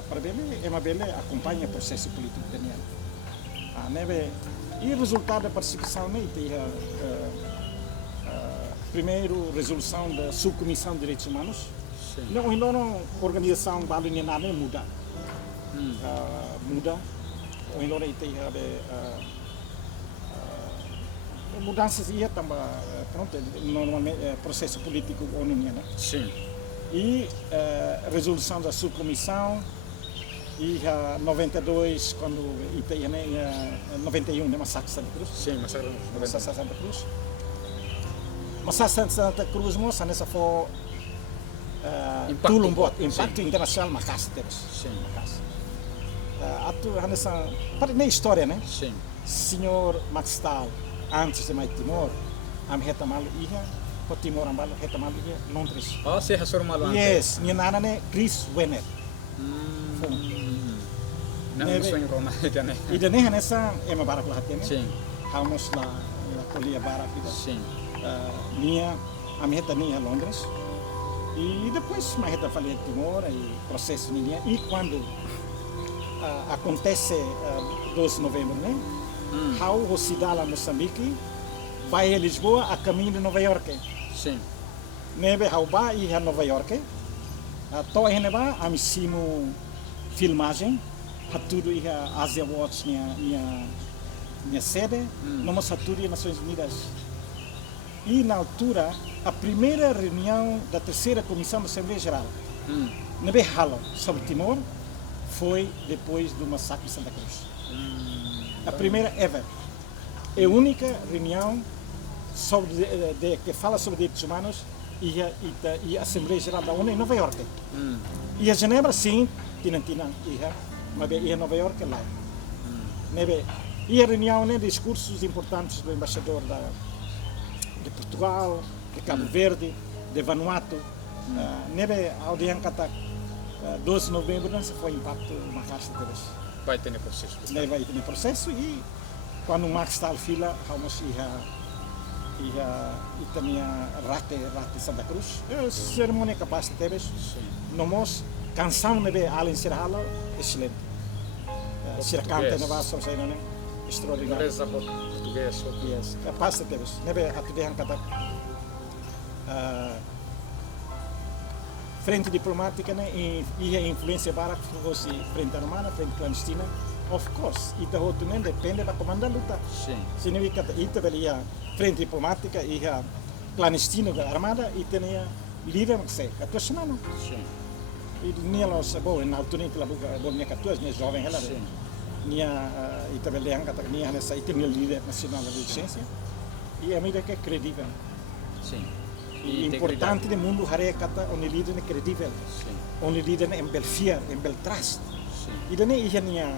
para ver ele acompanha o processo político italiano. E o resultado da participação tem primeiro resolução da subcomissão de direitos humanos. Não a organização vale nada muda, ou então tem mudanças e também pronto normalmente processo político ONU, né? Sim. E resolução da subcomissão e 92 quando tem 91 né, massacre de Santa Cruz. Sim, massacre Massacre de Santa Cruz. Massacre de Santa Cruz moça nessa foi impacto internacional macas temos. Sim. Atu nessa para na história, né? Sim. Senhor Maxtal antes de mais Timor, am retamal ia, o Timor ambal retamal ia Londres. Oh, se hasur malu ante. Yes, minha nana né Chris Wenner. Nang Neve. gusto yung Roma dyan eh. E daí nessa é uma barak lahat né? Sim. Vamos lá na colia barak ida. Sim. Minha a minha também Londres. E depois mais reta falei Timor e processo minha e quando acontece 2 de novembro, né? How o cidade Moçambique vai a Lisboa a caminho de Nova York. Sim. Nebe how ba e a Nova York. To hene ba am simo filmagem tudo e a Asia Watch minha sede numa satúria Nações Unidas. E na altura a primeira reunião da terceira comissão da Assembleia Geral nebe halo sobre Timor foi depois do massacre de Santa Cruz. A primeira ever. É a única reunião sobre, que fala sobre direitos humanos e a Assembleia Geral da ONU em Nova York. E a Genebra, sim, mas em Nova York lá. E a reunião de discursos importantes do embaixador de Portugal, de Cabo Verde, de Vanuatu. Ao dia 12 de novembro não se foi impacto na caixa de Deus. Vai ter processo. Vai ter processo e quando o Max está fila, vamos e também rate Santa Cruz. É cerimônia capaz de ter. Nós canção de Allen Sirhalo excelente. Sircante na base sobre né extraordinário. Reza português. Yes, capaz de ter. Nebe atudehan kata frente diplomática né e a influência barak fosse frente armada, frente clandestina. Of course, ita hotu né depende da comanda luta. Sim. Significa ita velia frente diplomática e a clandestina da armada e tinha líder que sei, a tua semana. Sim. E nia los bo na altura que la buga bo nia katuas nia jovem ela. Sim. Nia ita velia kata nia nessa ita nia líder nacional da resistência e a medida que é credível. Sim. E importante no mundo hare kata onde líder é credível. Sim. Onde líder é bel fear, é bel trust. Sim. E daí ia nia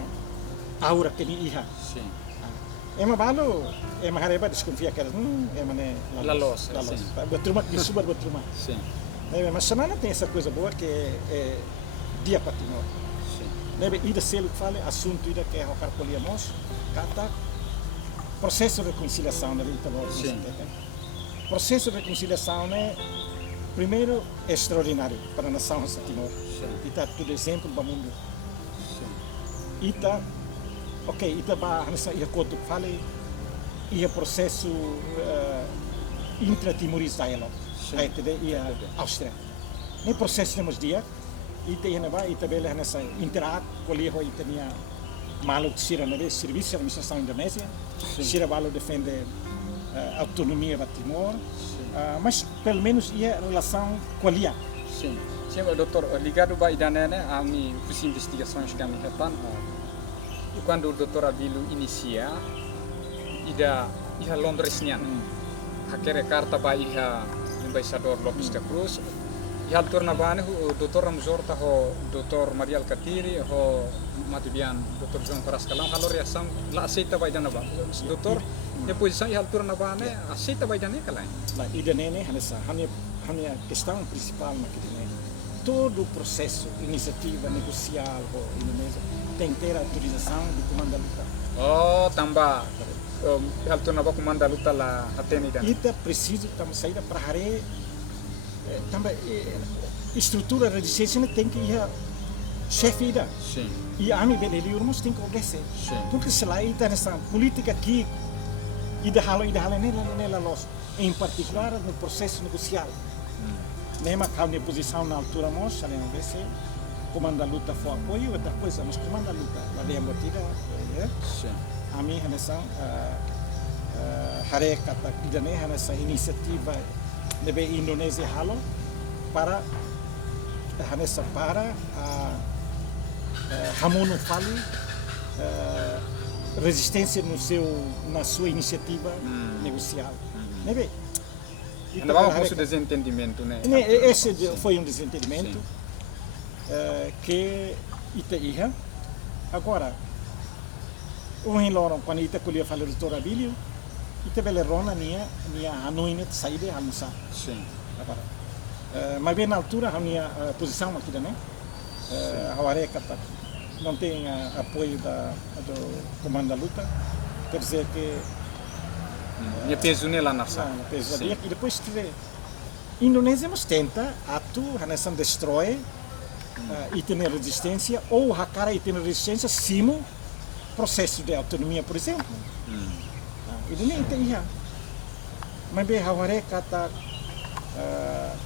aura que ni iha. Sim. Ema balo, ema hareba desconfia que ema né La Los, la sim. los. Betruma que super betruma. Sim. Mas semana tem essa coisa boa que é dia para Timor. Sim. Nebe ida selo que fala assunto ida que é o carpoliamos, cata processo de reconciliação da Timor. Sim. Processo de reconciliação é primeiro extraordinário para a nação de Timor. Sim. Ita tudo exemplo para o mundo. Sim. Ita ita ba nessa ia conto que fala ia processo intra-timorista ela. Aí ia Áustria. Nem processo temos dia ita ia ba ita bela nessa interat colher ita tinha malo que sira na serviço da administração indonésia. Sira valo defende autonomia da Timor. Mas pelo menos ia relação com a Lia. Sim. Sim, doutor, ligado ba idane né a mi investigações que kami repan. Quando o doutor Abilo inicia, ida Londres nian, hakere carta ba embaixador Lopes da Cruz, altura na bane o doutor Ramzor o doutor Maria Alcatiri, o matibian Dr. João Parascalam halo reação lá aceita vai dana ba doutor a posição e altura na ba né aceita vai dana calai lá ida nene hanessa hanya questão principal naquele né todo o processo iniciativa negocial ou Indonésia tem que ter autorização do comando da luta. Oh tambah altura na ba comando da luta lá atene dana Ita preciso estamos saída para hare também estrutura de resistência tem que ir chefe ida. sim E a mim bele liurmos tem que obedecer. sim Porque se lá ita nessa política aqui ida halo nela los em particular no processo negocial. Nema que a posição na altura nós ali não vê comando a luta foi apoio outra coisa mas comando a luta lá de embotida sim a mim nessa hare kata ida nessa iniciativa de Indonésia halo para nessa para Ramono fale resistência na sua iniciativa negocial. Nebe? Ainda vai um desentendimento, né? Esse foi desentendimento que ita iha. Agora, loron quando ita colhia fala do Dr. Abílio, ita belerona nia anoinet saída almoçar. Sim. Agora, mas bem na altura a minha posição aqui também, a não tem apoio do comando da luta, quer dizer que minha peso nela na sala. E depois tive Indonésia mas tenta nessa destrói e tem resistência ou a cara e tem resistência simo processo de autonomia por exemplo. E nem tem mas bem a kata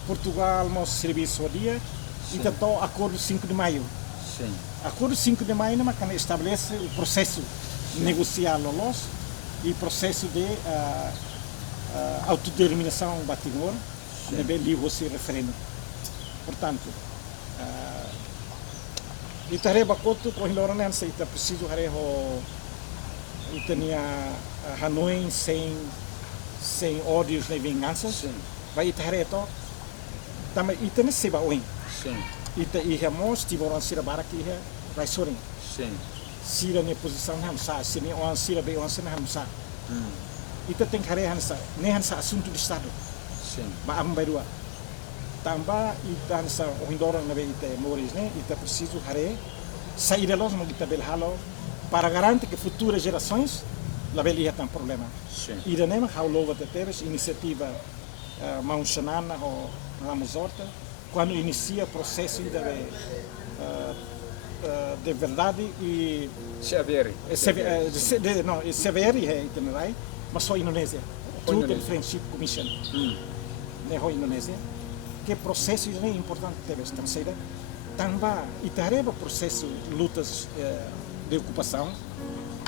Portugal mas serviço dia e então acordo 5 de maio. Sim. Acordo 5 de maio mas que estabelece o processo negocial los e processo de autodeterminação do Timor, também livre-se referendo. Portanto, itareba koto ko hiloranan sa ita preciso hareho itania Hanoi sem ódios nem vinganças. Vai itare to também itane seba oin. Sim. Ita ihamos tiboran sira barak ihe vai soring. Sim. Sira ni posição hamsa sini on sira be on sina hamsa. Ita tem que hansa nem hansa assunto de estado. Sim. Ba ambai dua. Tamba ita hansa oindoran na be ita moris né ita preciso hare sair los mo ita bel halo para garantir que futuras gerações la belia tem problema. Sim. Ida nem how lova te teres iniciativa Maunxanana ou Ramos Horta quando inicia o processo de verdade e Severi. Severi é itinerário, mas só Indonésia. Truth and Friendship Commission. Né, Indonésia. Que processo é importante teve esta terceira. Também itareba processo lutas de ocupação.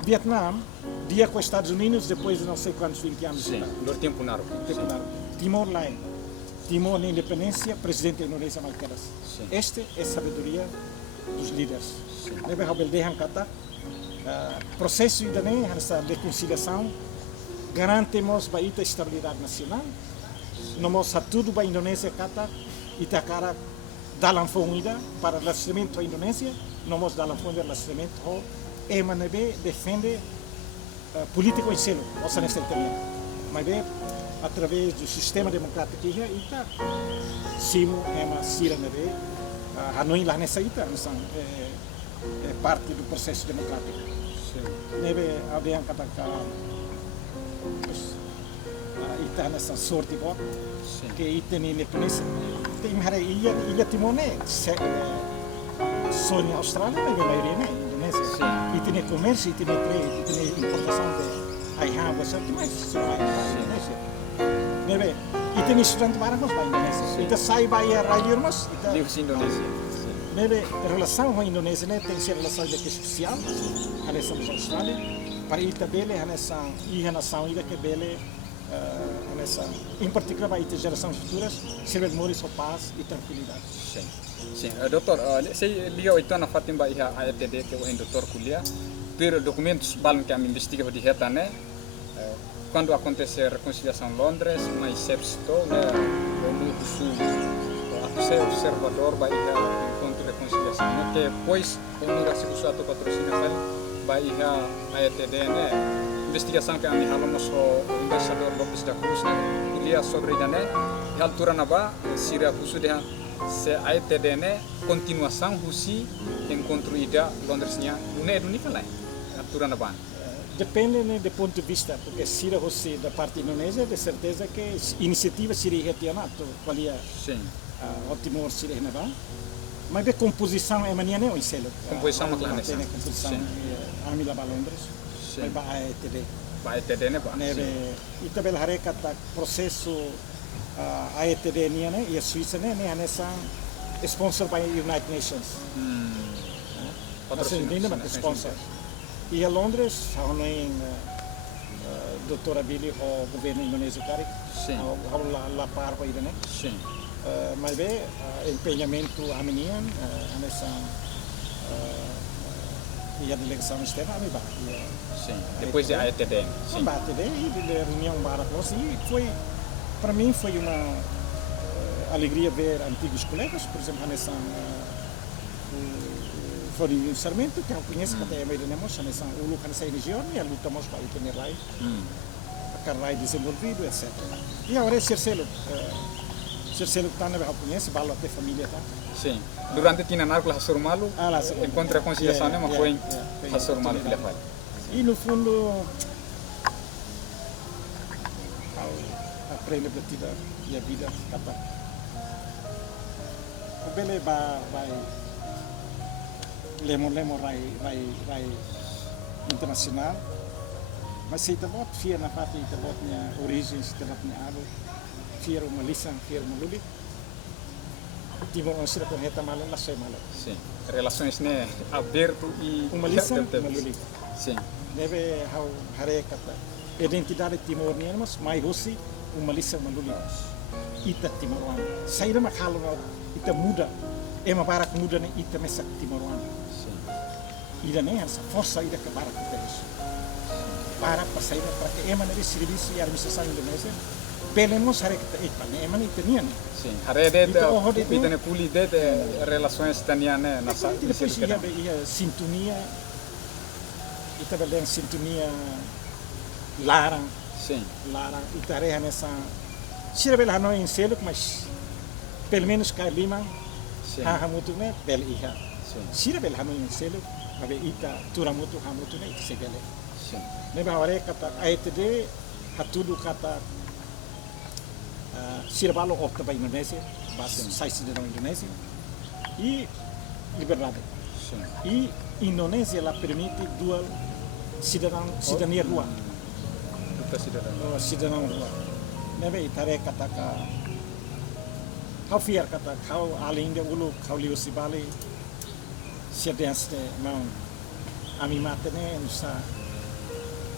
Vietnã, dia com os Estados Unidos depois de não sei quantos 20 anos. Sim. Do tempo naro. Timor lá. Timor na independência, presidente da Indonésia Malqueras. Esta é a sabedoria dos líderes. Nebe habel dehan kata processo ida ne essa reconciliação garantemos baita estabilidade nacional. Nós tudo ba Indonésia kata itakara dalam fomida para relacionamento a Indonésia, nós dalam fomida relacionamento ho emanebe defende político em selo, osa nesta italiana. Mas bem através do sistema democrático que ita simo ema sira nebe Hanoi lá nessa ita é parte do processo democrático. Nebe alguém kata ita nessa sorte bom que ita ni independência tem hara ilha Timor né Sony Austrália nebe maioria né Indonésia e tem comércio e tem trade e tem importação de ayah besar demais Indonésia nebe e tem estudante para nós para Indonésia ita sai bayar raiur mas ita livre Indonésia nebe relação com a Indonésia né tem ser relação de especial a relação com a Austrália para ita bele a nação ida que bele nessa em particular para ita gerações futuras ser memórias de paz e tranquilidade. Sim. Doutor, saya lihat itu na fatim ba iha AETD que o doutor kuliah per documentos balam que a investiga de retane quando acontecer reconciliação em Londres, mas sepsto né no sul a ser observador ba iha encontro reconciliação, né? Que depois a Unidade Seguso atau patrocinação vai a ETD, né? Investigação que a mim falamos o embaixador Lopes da Cruz, né? Kuliah sobre isso, né? De altura na ba, Síria khusus de se a ETD, né? Continuação Rusi encontro ida Londresnya, dunia dunia lah, altura na ba. Depende, né, do ponto de vista, porque Síria você da parte indonésia, de certeza que iniciativa Síria retionato, qualia Sim. o Timor Síria na ba, mas de composição é mania não inselo. Composição macam tem composição ami lá Londres, Sim. vai a ETD. Ba ETD, né, ba? Neve itabel hare kata processo a ETD nia né e a Suíça né nessa sponsor by United Nations. Patrocínio ainda mas sponsor. E a Londres, há em doutora Billy o governo indonésio cari, Sim. há lá par para né. Sim. Mas bem, empenhamento a menina nessa e a delegação externa me bate. Sim. Depois de a ETD. Sim. Bate e de reunião maravilhosa e foi para mim foi uma alegria ver antigos colegas, por exemplo, nessa Florinho Sarmento, que eu conheço, que até é meio de nemos, nessa ulu que nessa região e a lutamos para o Tenerai, a carrai desenvolvido, etc. E agora é Cercelo que está na eu conheço, balo até família tá. Sim. Durante tinanar com Hassur Malu, lá encontra a conciliação, né, mas foi Hassur Malu que levou. E no fundo aprende a vida capaz. O bele vai lemo rai internacional, mas se tabot fia na parte tabot minha origens tabot minha aro, fia uma lição, fia uma luli. Timor não será correta malu lá sei malu. Sim. Relações né aberto e uma lição, uma luli. Sim. Deve hare kata identidade timorniana mas mais hoje uma lição uma luli. Ita timoruan. Saíra makalo ita muda. Ema barak muda ne ita mesak timoruan. Ida nem essa força ida que para com isso. Para sair para que ema nesse serviço e administração indonésia. Pelemos hari kita ikan, ema ni tenian. Sim. Hari ita ne puli de relações taniane na sa. Depois ia sintonia. Ita beleng sintonia larang. Sim. Larang ita reha nessa. Sira bel Hanoi em selo, mas pelo menos cai lima. Ha mutu ne bel iha. Sira bel Hanoi em selo. Abe ita turamutu hamutu ne ita segele. Sim. Neba hore kata AETD hatudu kata sirabalo opta ba Indonésia, base sai cidadão Indonésia e liberdade. Sim. E Indonésia ela permite dual cidadania rua. Dupla cidadão. Cidadão rua. Neba itare kata ka kau fiar kata kau além de ulu kau liu sibali sedeste mau ami matene nusa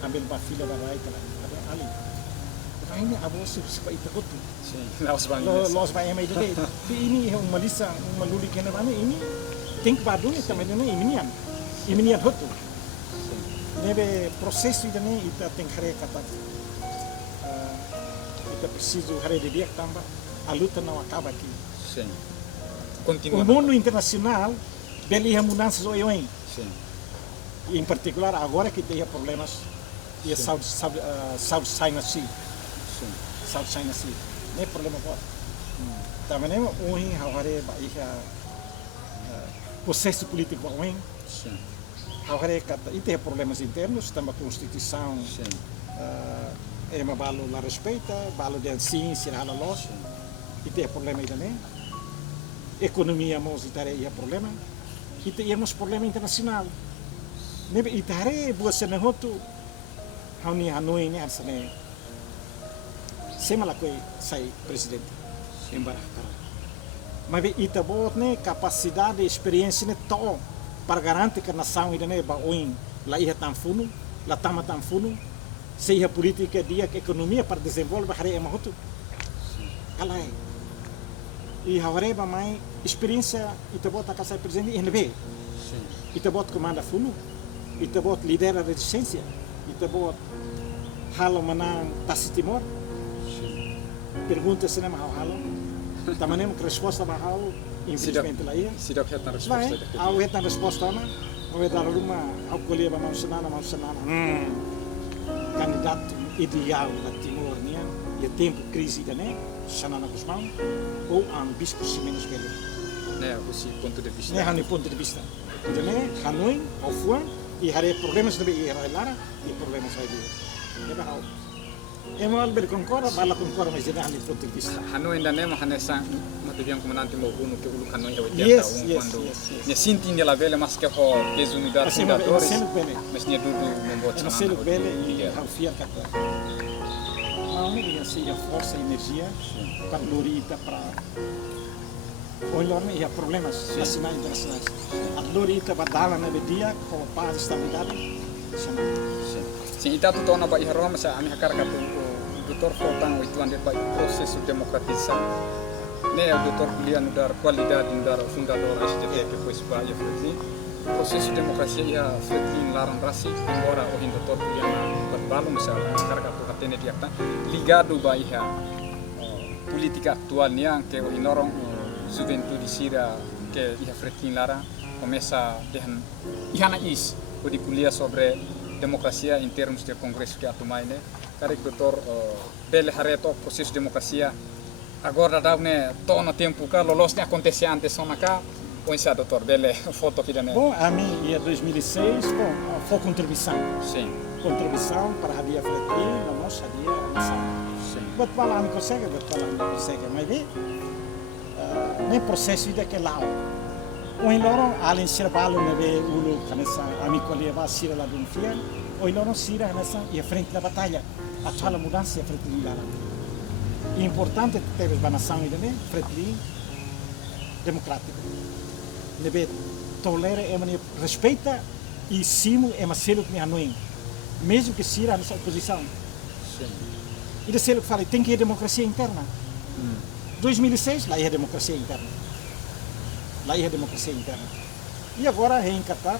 ambil bafila barai kala ada ali ini abos supaya itu betul los vai emai dele ini uma lição uma luli que não ini tem que badun itu também ini betul nebe processo itu nih itu tem que kata itu preciso hari dia tambah a luta não acaba aqui sim continua o mundo internacional beli mudanças hoje sim e em particular agora que tem problemas e a South China Sea sim South China Sea nem problema agora também é hoje agora vai processo político hoje sim agora kata e tem problemas internos também a constituição sim é uma balo la respeita balo de sim se hala los e tem problema aí também economia mositare é problema e temos problema internacional. Nebe itare buat sene hotu hauni Hanoi ni arsane semala koi sai presidente embara kara. Mas ita bot ne capacidade experiência ne to para garantir que a nação ida ne ba oin la iha tan funu la tama tan funu se iha política dia que economia para desenvolver hare ema hotu. Kalai. E agora ba mai experiência ita bot a sai presidente NB. Ita bot comanda funu, ita bot lidera resistência, ita bot halo menang Tasik Timor. Pergunta se nama halo, Também que resposta para o infelizmente lá ia. Se dá a resposta Vai, daquele. ao retar resposta na, ao retar uma, ao colher a mão sanana. Candidato ideal na Timor, né? E tempo crise da né? Sanana Guzmão ou a bispo Simenos Belo. Né, esse ponto de vista. Né, Hanoi ponto de vista. Então, né, Hanoi, ao Fuan, e há problemas de ir lá e problemas vai vir. É bom. É mal ber concorda, bala concorda, mas já Hanoi ponto de vista. Hanoi ainda nem Hanessa matibiang comandante mau bunuh ke ulu Hanoi ao Yes, dia yes, quando yes. ne sinti nela vela mas que ho desunidade Assim, fundadores. sendo bem. Mas ne dudu membuat É no sana. selo bele e ao fiar kata. Não ia ser a força, a energia para lorita para olhar e há problemas nacionais e internacionais. A lorita para dar na dia com a paz e estabilidade. Sim, ita tu tona ba iharo masa ami hakar katu doutor Fortang itu ande ba prosesso democratização. Ne o doutor kuliah dar qualidade dar fundador SDT que foi ba ia freti. Prosesso democracia ia freti larang rasi embora o doutor kuliah berbalo masa hakar katu atene dia ta ligado ba ia política atual nia que o inorong juventude sira que ia freti lara começa dengan ihana is o di kuliah sobre democracia em termos de congresso que atumai né cara doutor bele hareto processo de democracia agora dá né todo tempo cá lolos ne acontecia antes só na cá ou ensa doutor bele foto aqui né Bom, a mim ia 2006, bom, foi contribuição. sim Contribuição para a dia frete, na nossa dia missão. sim Buat falar não consegue, mas vê, nem processo de que lá. O iloro além ser balo neve ulu kanesa ami koleva sira la dunfian o iloro sira nessa e frente da batalha a tua mudança é frente lá importante ter a nação né frente democrático neve tolera e mani respeita e simo e maselo que Hanoi mesmo que sira nessa oposição sim e de selo que fala tem que ter democracia interna 2006 lá é democracia interna lá é a democracia interna. E agora reencatar,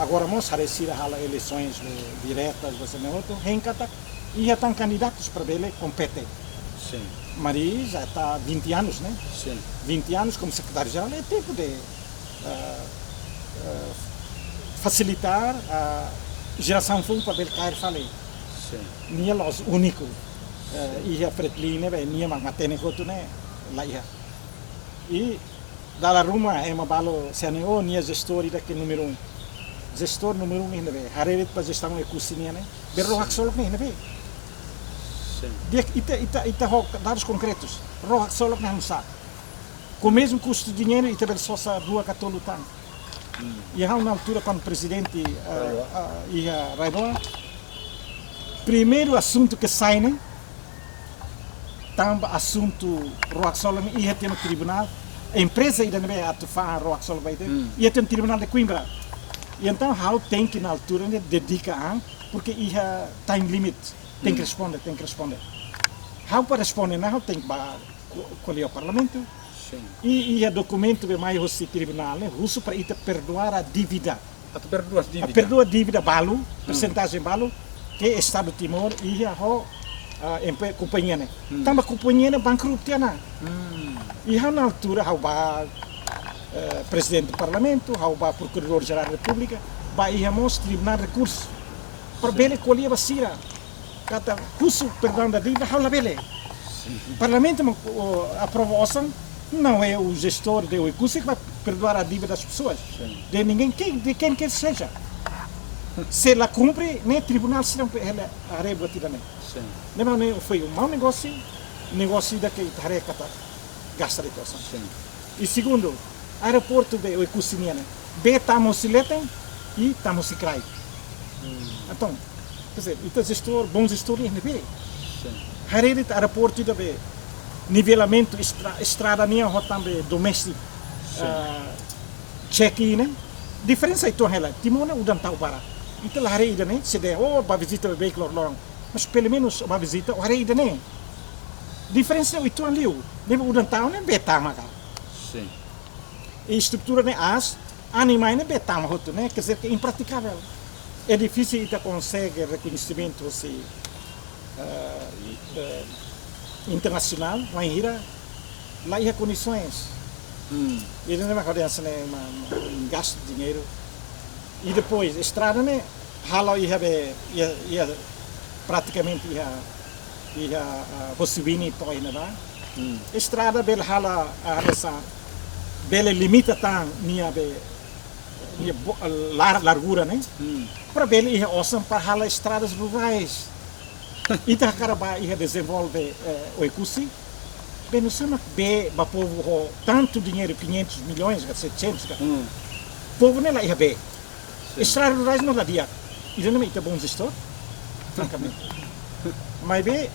agora nós hala eleições diretas, você não outro, reencatar e já estão candidatos para ele competir. sim Maria já está 20 anos, né? sim 20 anos como secretário-geral é tempo de facilitar a geração fundo para ele cair falei. sim Nia los único. E a fretlina é nia matene goto né? Lá ia. E dalla Roma é uma balo sene o nia gestor daqui número 1. Gestor número 1 ainda bem. Harerit para gestão é cozinha né. Berro hak solo ainda bem. sim Dia ita dados concretos. Rohak solo não sabe. Com o mesmo custo de dinheiro ita bel só sa rua catolutan. E há na altura quando o presidente ia Raiboa primeiro assunto que sai né. Tamba assunto Rohak solo ia ter no tribunal. A empresa ainda não é a tufar Rohak solo vai ter. Ia ter no tribunal de Coimbra. E então, how tem que na altura né, dedica a, porque ia time limit, tem que responder. How para responder, não tem que colher o parlamento. sim E ia documento de mais o tribunal, né, russo para ir perdoar a dívida. atau perduas A dívida perdoa a dívida balo, percentagem balo, que o Estado de Timor ia a companhia né. Então a companhia bankrupt na. E na altura how presidente do parlamento, how procurador-geral da República, íamos tribunal de recurso. Para bele colher vacina. Kata russo perdão da dívida, how la bele. O parlamento aprova não é o gestor de recurso que vai perdoar a dívida das pessoas. De ninguém, de quem quer seja. Se ela cumpre, nem tribunal se não a rebatida nem. sim Não foi um mau negócio daqui tarefa gasta de coisa. sim E segundo, aeroporto de cozinha, be estamos siletem e estamos se crai. Então, quer dizer, então gestor, bom gestor é nível. sim Harerit aeroporto de be nivelamento estrada nia hotambe doméstico. Check-in, né? Diferença é tão ela, Timor udan tau para. Então lá hareida né, se der ba visita be veículo long, mas pelo menos ba visita o hareida né. Diferença é itu ali, deve udan tau né betama cara. sim E estrutura né as animais né betama hoto né, quer dizer que é impraticável. É difícil ita consegue reconhecimento assim internacional, vai ir lá ia condições. E não é uma gasto de dinheiro. E depois, estrada, né? Hala ia praticamente ia possuir to ainda lá. Estrada bel hala essa bela limita tá minha largura, né? Para bel ia awesome para hala estradas rurais. E tá cara ia desenvolver o ecusi. Bem, não sabe que o povo tanto dinheiro, 500 milhões, 700, o povo não ia bem. Estradas rurais não dá dia. E não é muito bom gestor, francamente. Mas bem,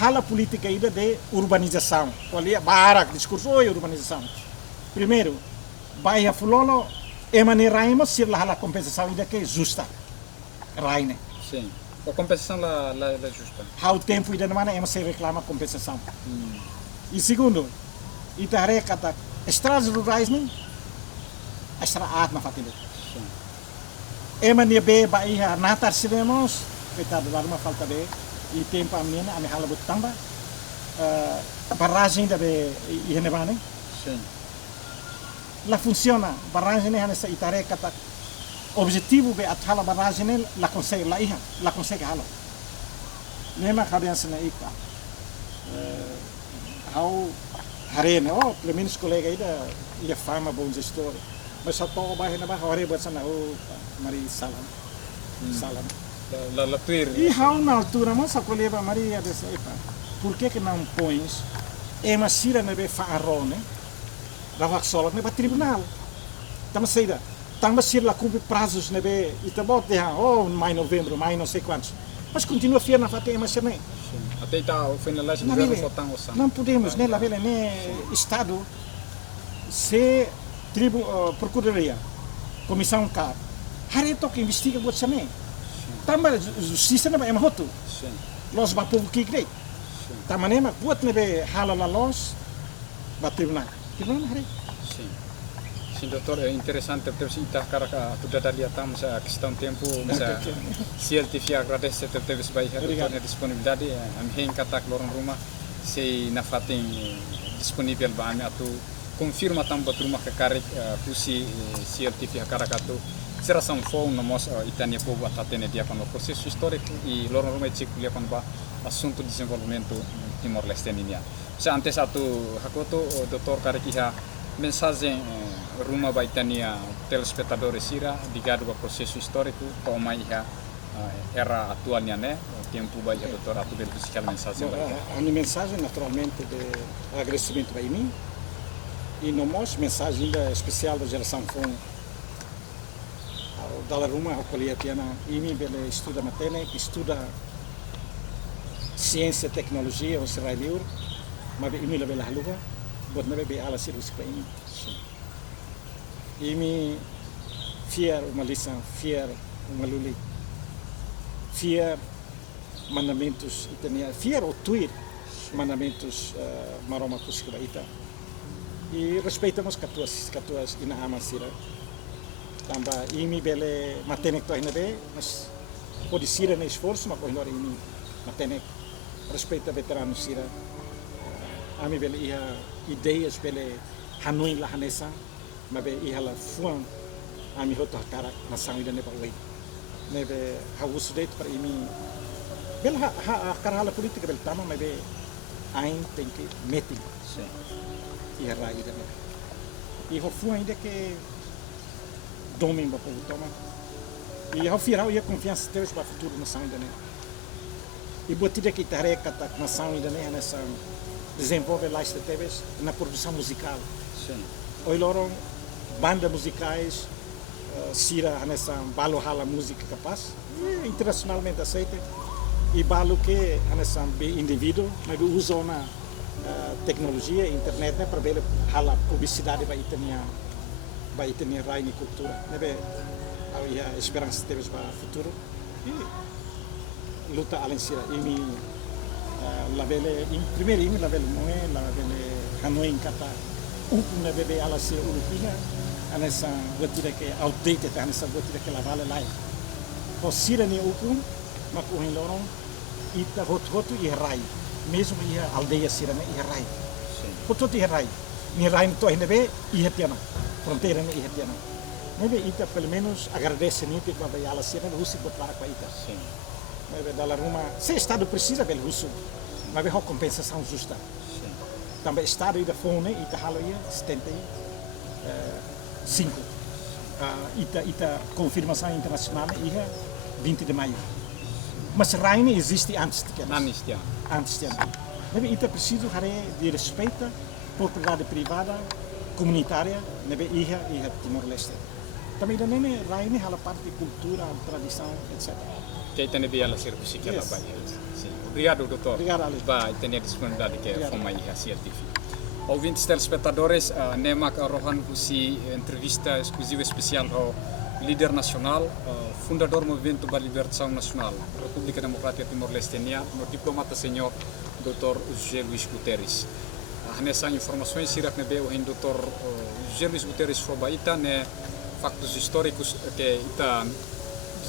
hala política ainda de urbanização. Qual é a discurso de urbanização? Primeiro, bairro fulano é maneira se a compensação ainda que é justa. Raine. Sim. A compensação lá é justa. Há o tempo ainda não é se reclama compensação. E segundo, itare kata estradas rurais nem a estrada na fatina. É maneira bem bairro natar cinemos, coitado lá uma falta de e tempo a menina a me hala botamba barragem da be ihenebane. Sim. Lá funciona, barragem é nessa itare kata objetivo be athala barragem lá consegue hala. Nema cabeça na ica. How harena, pelo menos colega aí da ia fama bom gestor. Mas só tô bairro na barra hore buat sana mari salam. Salam. La tuir. E how na altura mas a colega mari ada saipa. Por que não pões uma sira na be faarone? Ravak solat na tribunal. Tama saída. Tama sira lá cumpre prazos na be itabot de mai novembro, mai não sei quantos. Mas continua fiel na fatia mas também. Até está o finalista do governo votando o não podemos, né, lá vela, né, Estado, se procuraria, comissão cá, hari que investiga buat sana. Tambah justiça não é mahoto. Los ba povo que grei. Tamane mak buat nebe halala los ba tribunal. Tribunal hari. Sim. Sim, doutor, é interessante ter sido cara tudo dali atam sa questão tempo, mas CLTV agradece ter teve sebaik doutornya disponibilidade, am hen kata lorong rumah se na fatin disponível ba ami atu confirma tam bat rumah ke karek kusi CLTV karakatu será são phone nomos itania povo atatene dia para o processo histórico e lorong rumah cik kuliah para assunto desenvolvimento Timor Leste ini. Se antes atu hakoto doutor karek iha mensagem rumah baitania telespectadores ira ligado ao processo histórico como iha era atualnya né tempo baia doutor atu verificar mensagem a mensagem naturalmente de agradecimento para mim e nomos mensagem especial da geração fome da rumah ao coletiana ini bele estuda matene estuda ciência tecnologia o seraiur mas ini lebih haluga buat nabe be ala sirus para ini Imi fiar uma lição, fiar uma luli, fiar mandamentos italianos, fiar o tuir mandamentos maromatus que baita. E respeitamos catuas ina amasira. Tamba imi bele matenek to ina be, mas pode sira na esforço, mas correndo imi matenek respeita veteranos sira. Ami bele ia ideias bele hanuin la hanesa. Mabe ihala fuang ami hoto karak na sangi dan nepa wei nebe hawus date para imi bel karala politika bel tama mabe ain tenke meeting ihala ida ne i ho fuang ide ke domingo po toma i ho firau ia confiança teus para futuro na sangi dan ne i botide que tare kata na sangi dan ne nessa desenvolve lá este teves na produção musical oi lorong banda musicais, sira nessa balo hala música capaz, internacionalmente aceita e balo que nessa indivíduo, mas usa uma tecnologia, internet, né, para ver hala publicidade vai ter raini cultura, né, a esperança teve para o futuro e luta além sira imi la vele primeiro imi la vele moe la vele hanoi kata na bebe ala sira urupinha anessa botira que outdated anessa botira que lavala lá o sira ni ukun maku hin lorong ita hot e rai mesmo ia aldeia sira ne ia rai Portanto, ni rai no tohi nebe ihetiana, fronteira ni ihetiana. Nebe ita pelo menos agradece nite quando vai ala cena russo por para com ita. Nebe dalla Roma, se Estado precisa del russo, mas vai compensação justa. Também Estado ida fone ita haloia 75. Ita confirmação internacional ia 20 de maio. Mas Raine existe antes de que antes de nebe ita preciso hare de respeito propriedade privada comunitária nebe ia Timor-Leste. Também da nene Raine hala parte cultura, tradição, etc. Que ita nebe ala serviço que ela vai. Obrigado, doutor. Obrigado, Ali. Vai ter disponibilidade que é forma aí científica. Ouvintes telespectadores, Nemak Rohan Husi entrevista exclusiva especial ao líder nacional, fundador do Movimento para a Libertação Nacional, República Democrática Timor-Leste, no diplomata senhor Dr. José Luís Guterres. Nessa informações sirak nebe o Dr. José Luís Guterres fobaita ne factos históricos que ita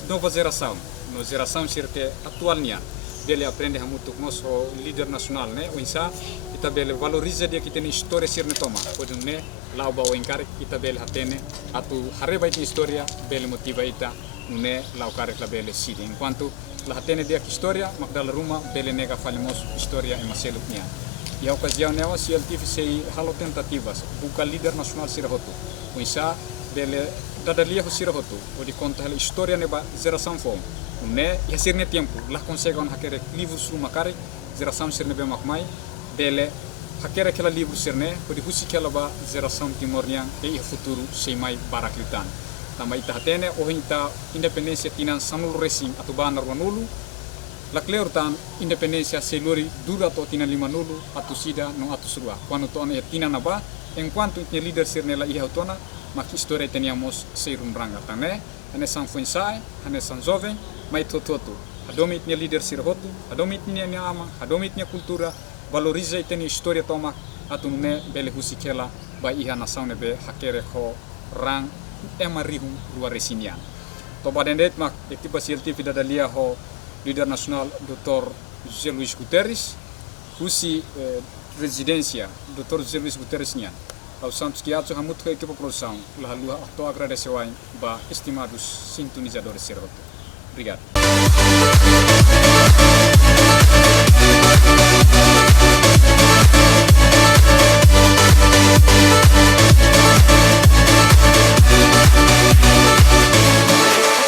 nova geração, no geração sirak atualnya. Ele aprende muito com nosso líder nacional, né? O insa, itabele valoriza dia kita ni história sirne toma, pode né? Lá o encar itabele hatene, atu hareba ita história, bele motiva ita, né? Lá o cara bele sidi. Enquanto lá hatene dia história, magdala ruma bele nega falemos história e maselutnya. E a ocasião nela se ele tive sei halo tentativas, buka líder nacional sirahoto. O insa bele dadalia sirahoto, o de conta a história neba geração fom. Ne ia sirne tempo lá consegue hakere livro suma kare geração sirne be makmai bele hakere aquela livro sirne pode husi aquela ba geração timornian e futuro sei mai baraklitan também ita hatene o hinta independência tinan sanul racing atu banar wanulu la cleurtan independência selori dura to tinan limanulu atu sida no atu surua quando to ne tinan aba enquanto o líder sirne la ia autona mak história teníamos seirum ranga tane ane san fuensai ane san jovem mai toto adomit nia líder sirhotu adomit nia ama adomit nia cultura valoriza iteni história toma atunne bele husikela ba iha nação nebe hakere ko rang emarihu luar resinian to badendet mak ekipa CLTV dadalia ho líder nacional Dr. José Luís Guterres husi residência Dr. José Luís Guterres nia aos santos que atos hamut ke equipa produção la lua to agradeceu ba estimados sintonizadores sirhotu. Obrigado.